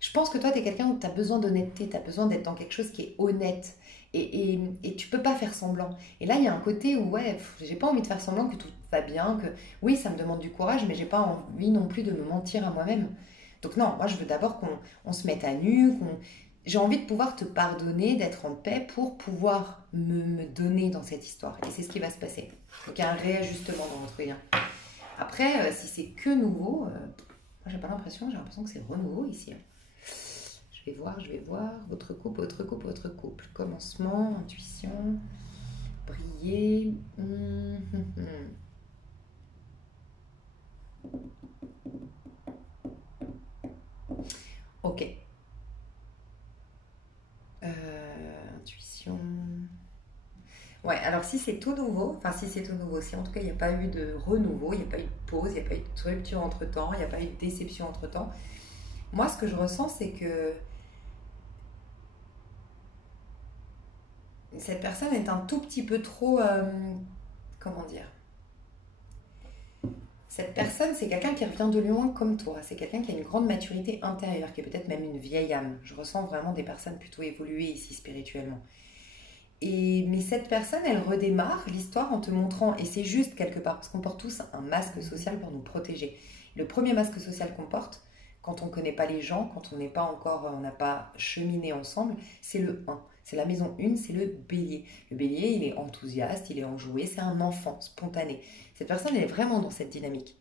je pense que toi, tu es quelqu'un où tu as besoin d'honnêteté, tu as besoin d'être dans quelque chose qui est honnête. Et tu peux pas faire semblant. Et là, il y a un côté où, ouais, j'ai pas envie de faire semblant que tout va bien, que oui, ça me demande du courage, mais j'ai pas envie non plus de me mentir à moi-même. Donc non, moi, je veux d'abord qu'on se mette à nu, j'ai envie de pouvoir te pardonner, d'être en paix pour pouvoir me donner dans cette histoire. Et c'est ce qui va se passer. Donc il y a un réajustement dans votre lien. Après, si c'est que nouveau, moi, j'ai l'impression que c'est renouveau ici. Je vais voir. Votre couple. Commencement, intuition, briller. Ok. Intuition. Ouais, alors si c'est tout nouveau, si en tout cas il n'y a pas eu de renouveau, il n'y a pas eu de pause, il n'y a pas eu de rupture entre temps, il n'y a pas eu de déception entre temps, moi ce que je ressens c'est que cette personne est un tout petit peu trop, comment dire, cette personne c'est quelqu'un qui revient de loin comme toi, c'est quelqu'un qui a une grande maturité intérieure, qui est peut-être même une vieille âme. Je ressens vraiment des personnes plutôt évoluées ici spirituellement. Mais cette personne, elle redémarre l'histoire en te montrant, et c'est juste quelque part, parce qu'on porte tous un masque social pour nous protéger. Le premier masque social qu'on porte, quand on ne connaît pas les gens, quand on n'est pas encore, on n'a pas cheminé ensemble, c'est le 1. C'est la maison 1, c'est le bélier. Le bélier, il est enthousiaste, il est enjoué, c'est un enfant spontané. Cette personne, elle est vraiment dans cette dynamique.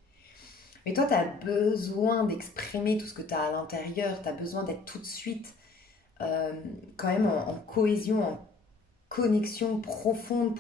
Mais toi, tu as besoin d'exprimer tout ce que tu as à l'intérieur, tu as besoin d'être tout de suite quand même en cohésion, en connexion profonde.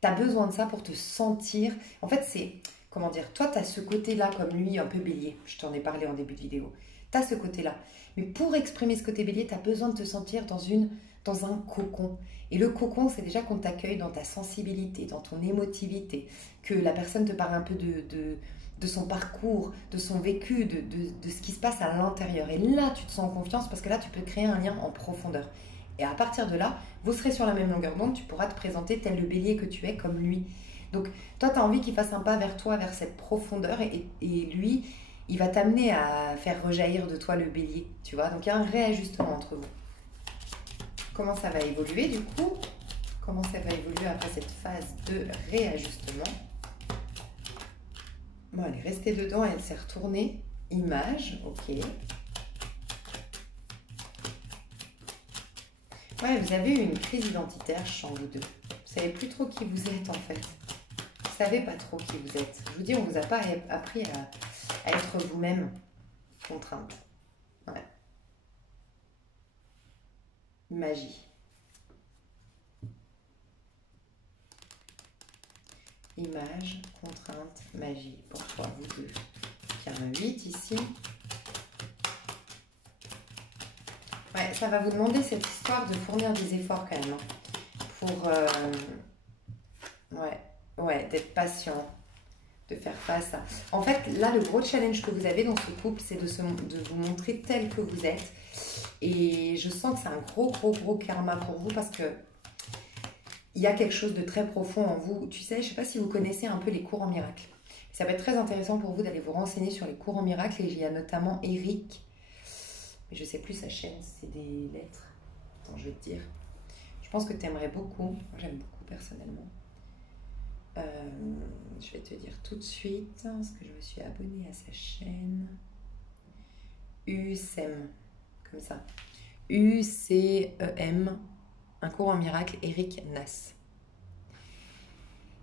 Tu as besoin de ça pour te sentir... En fait, c'est... Comment dire? Toi, tu as ce côté-là, comme lui, un peu bélier. Je t'en ai parlé en début de vidéo. Tu as ce côté-là. Mais pour exprimer ce côté bélier, tu as besoin de te sentir dans un cocon. Et le cocon, c'est déjà qu'on t'accueille dans ta sensibilité, dans ton émotivité, que la personne te parle un peu de son parcours, de son vécu, de ce qui se passe à l'intérieur. Et là, tu te sens en confiance parce que là, tu peux créer un lien en profondeur. Et à partir de là, vous serez sur la même longueur d'onde, tu pourras te présenter tel le bélier que tu es comme lui. Donc, toi, tu as envie qu'il fasse un pas vers toi, vers cette profondeur, et lui, il va t'amener à faire rejaillir de toi le bélier, tu vois. Donc, il y a un réajustement entre vous. Comment ça va évoluer, du coup? Comment ça va évoluer après cette phase de réajustement? Bon, elle est restée dedans, elle s'est retournée. Image, ok. Ouais, vous avez eu une crise identitaire, je sens vous deux. Vous savez plus trop qui vous êtes, en fait. Vous savez pas trop qui vous êtes. Je vous dis, on vous a pas appris à à être vous-même contrainte. Ouais. Magie. Image, contrainte, magie. Pour toi, vous deux. Il y a un 8 ici. Ouais, ça va vous demander cette histoire de fournir des efforts quand même. Hein, pour ouais, d'être patient, de faire face à... En fait, là, le gros challenge que vous avez dans ce couple, c'est de vous montrer tel que vous êtes. Et je sens que c'est un gros karma pour vous parce que il y a quelque chose de très profond en vous. Tu sais, je ne sais pas si vous connaissez un peu les cours en miracle. Ça va être très intéressant pour vous d'aller vous renseigner sur les cours en miracle. Et il y a notamment Eric, mais je ne sais plus sa chaîne, c'est des lettres. Attends, je vais te dire. Je pense que tu aimerais beaucoup. Moi, j'aime beaucoup personnellement. Je vais te dire tout de suite, parce que je me suis abonnée à sa chaîne. UCEM, comme ça. UCEM, un cours en miracle, Eric Nass.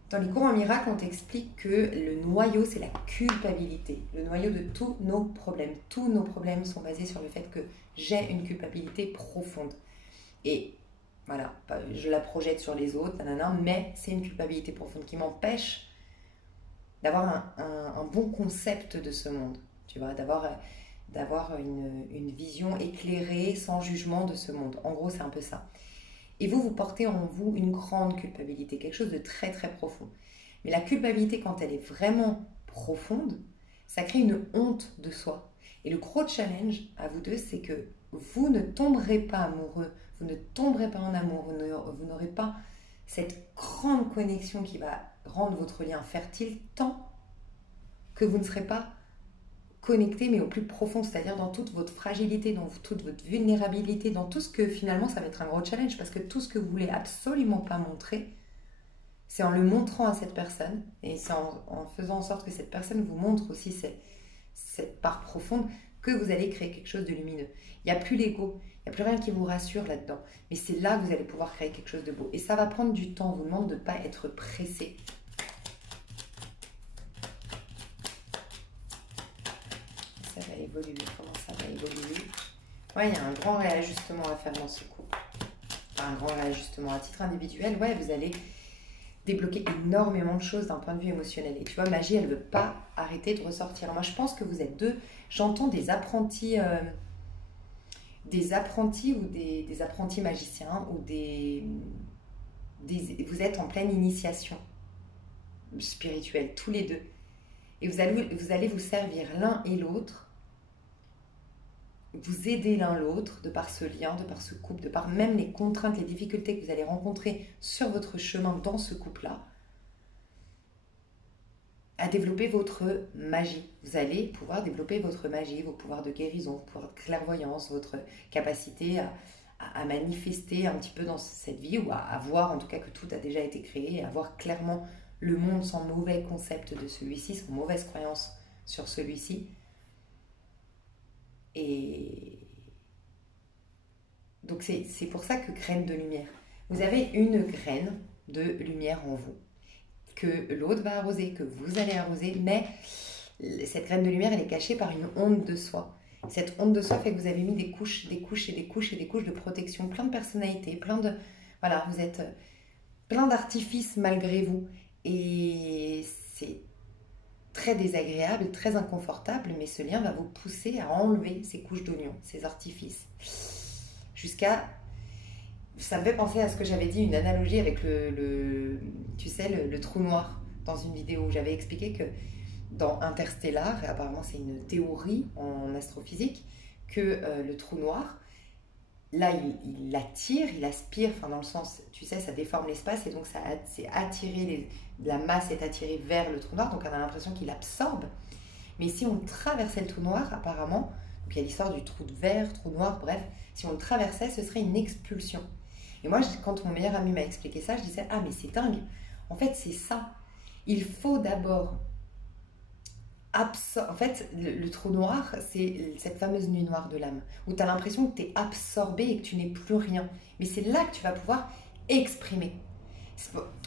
Dans les cours en miracle, on t'explique que le noyau, c'est la culpabilité. Le noyau de tous nos problèmes. Tous nos problèmes sont basés sur le fait que j'ai une culpabilité profonde. Et voilà, je la projette sur les autres, mais c'est une culpabilité profonde qui m'empêche d'avoir un bon concept de ce monde. Tu vois, d'avoir une vision éclairée, sans jugement de ce monde. En gros, c'est un peu ça. Et vous portez en vous une grande culpabilité, quelque chose de très profond. Mais la culpabilité, quand elle est vraiment profonde, ça crée une honte de soi. Et le gros challenge à vous deux, c'est que vous ne tomberez pas amoureux, vous ne tomberez pas en amour, vous n'aurez pas cette grande connexion qui va rendre votre lien fertile tant que vous ne serez pas connecté, mais au plus profond, c'est-à-dire dans toute votre fragilité, dans toute votre vulnérabilité, dans tout ce que finalement ça va être un gros challenge, parce que tout ce que vous voulez absolument pas montrer, c'est en le montrant à cette personne, et c'est en faisant en sorte que cette personne vous montre aussi cette part profonde, que vous allez créer quelque chose de lumineux. Il n'y a plus l'ego, il n'y a plus rien qui vous rassure là-dedans, mais c'est là que vous allez pouvoir créer quelque chose de beau. Et ça va prendre du temps, on vous demande de ne pas être pressé. Ça va évoluer, comment ça va évoluer? Ouais, il y a un grand réajustement à faire dans ce couple. Enfin, un grand réajustement à titre individuel. Ouais, vous allez débloquer énormément de choses d'un point de vue émotionnel. Et tu vois, magie, elle ne veut pas arrêter de ressortir. Moi, je pense que vous êtes deux. J'entends des apprentis ou des apprentis magiciens ou vous êtes en pleine initiation spirituelle, tous les deux. Et vous allez vous servir l'un et l'autre, vous aider l'un l'autre de par ce lien, de par ce couple, de par même les contraintes, les difficultés que vous allez rencontrer sur votre chemin dans ce couple-là, à développer votre magie. Vous allez pouvoir développer votre magie, vos pouvoirs de guérison, vos pouvoirs de clairvoyance, votre capacité à manifester un petit peu dans cette vie, ou à voir en tout cas que tout a déjà été créé, et à voir clairement le monde sans mauvais concept de celui-ci, sans mauvaise croyance sur celui-ci. Et donc c'est pour ça que graine de lumière. Vous avez une graine de lumière en vous, que l'autre va arroser, que vous allez arroser, mais cette graine de lumière, elle est cachée par une onde de soi. Cette onde de soi fait que vous avez mis des couches et des couches de protection, plein de personnalités, voilà, vous êtes plein d'artifices malgré vous. Et c'est très désagréable, très inconfortable, mais ce lien va vous pousser à enlever ces couches d'oignons, ces artifices. Jusqu'à... Ça me fait penser à ce que j'avais dit, une analogie avec tu sais, le trou noir. Dans une vidéo où j'avais expliqué que dans Interstellar, et apparemment c'est une théorie en astrophysique, que le trou noir, là il attire, il aspire, enfin dans le sens, tu sais, ça déforme l'espace, et donc c'est attiré, la masse est attirée vers le trou noir, donc on a l'impression qu'il absorbe. Mais si on traversait le trou noir, apparemment, donc il y a l'histoire du trou de verre, trou noir, bref, si on le traversait, ce serait une expulsion. Et moi, quand mon meilleur ami m'a expliqué ça, je disais, ah mais c'est dingue, en fait c'est ça. Il faut d'abord en fait, le trou noir, c'est cette fameuse nuit noire de l'âme, où tu as l'impression que tu es absorbé et que tu n'es plus rien. Mais c'est là que tu vas pouvoir exprimer.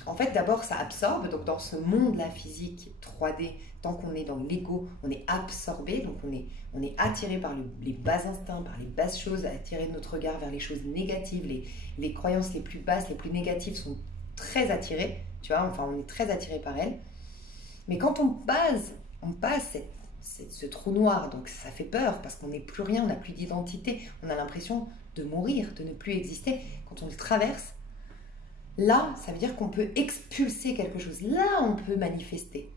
En fait, d'abord, ça absorbe. Donc, dans ce monde-là physique 3D, tant qu'on est dans l'ego, on est absorbé. Donc, on est attiré par les bas instincts, par les basses choses, attiré notre regard vers les choses négatives. Les croyances les plus basses, les plus négatives sont très attirées. Tu vois, enfin, on est très attiré par elles. Mais quand on passe ce trou noir, donc ça fait peur parce qu'on n'est plus rien, on n'a plus d'identité, on a l'impression de mourir, de ne plus exister. Quand on le traverse, là, ça veut dire qu'on peut expulser quelque chose. Là, on peut manifester.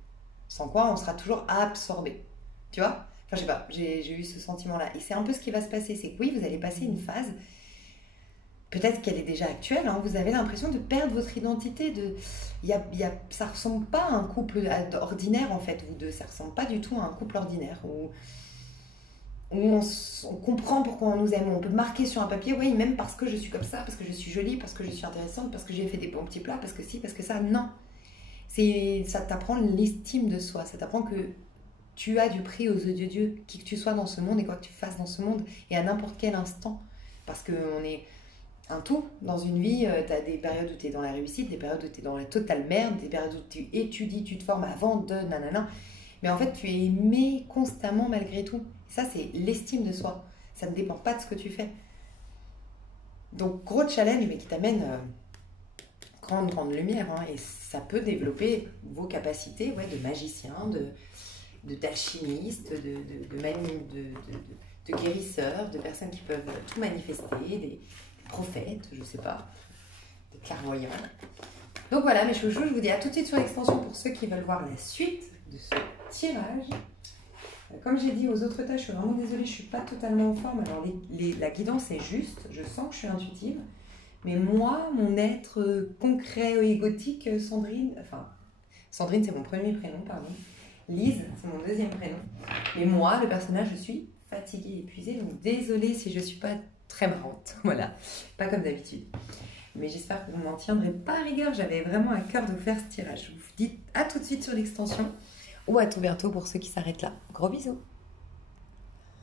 Sans quoi, on sera toujours absorbé. Tu vois? Enfin, je sais pas, j'ai eu ce sentiment-là. Et c'est un peu ce qui va se passer. C'est que oui, vous allez passer une phase, peut-être qu'elle est déjà actuelle, hein, vous avez l'impression de perdre votre identité. Ça ne ressemble pas à un couple ordinaire, en fait, vous deux. Ça ne ressemble pas du tout à un couple ordinaire. Où on comprend pourquoi on nous aime. On peut marquer sur un papier, oui, même parce que je suis comme ça, parce que je suis jolie, parce que je suis intéressante, parce que j'ai fait des bons petits plats, parce que si, parce que ça. Non. Ça t'apprend l'estime de soi. Ça t'apprend que tu as du prix aux yeux de Dieu, qui que tu sois dans ce monde et quoi que tu fasses dans ce monde, et à n'importe quel instant. Parce qu'on est un tout. Dans une vie, tu as des périodes où tu es dans la réussite, des périodes où tu es dans la totale merde, des périodes où tu étudies, tu te formes avant de nanana. Mais en fait, tu es aimé constamment malgré tout. Ça, c'est l'estime de soi. Ça ne dépend pas de ce que tu fais. Donc, gros challenge, mais qui t'amène grande lumière. Hein, et ça peut développer vos capacités de magicien, d'alchimiste, de guérisseur, de personnes qui peuvent tout manifester, des prophètes, je sais pas, des clairvoyants. Donc voilà, mes chouchous, je vous dis à tout de suite sur l'extension pour ceux qui veulent voir la suite de ce tirage. Comme j'ai dit aux autres tâches, je suis vraiment désolée, je ne suis pas totalement en forme. Alors la guidance est juste, je sens que je suis intuitive. Mais moi, mon être concret, égotique, Sandrine c'est mon premier prénom, pardon. Lise, c'est mon deuxième prénom. Mais moi, le personnage, je suis fatiguée, épuisée. Donc désolée si je ne suis pas très marrante. Voilà, pas comme d'habitude. Mais j'espère que vous ne m'en tiendrez pas à rigueur. J'avais vraiment à cœur de vous faire ce tirage. Je vous dis à tout de suite sur l'extension. Ou à tout bientôt pour ceux qui s'arrêtent là. Gros bisous.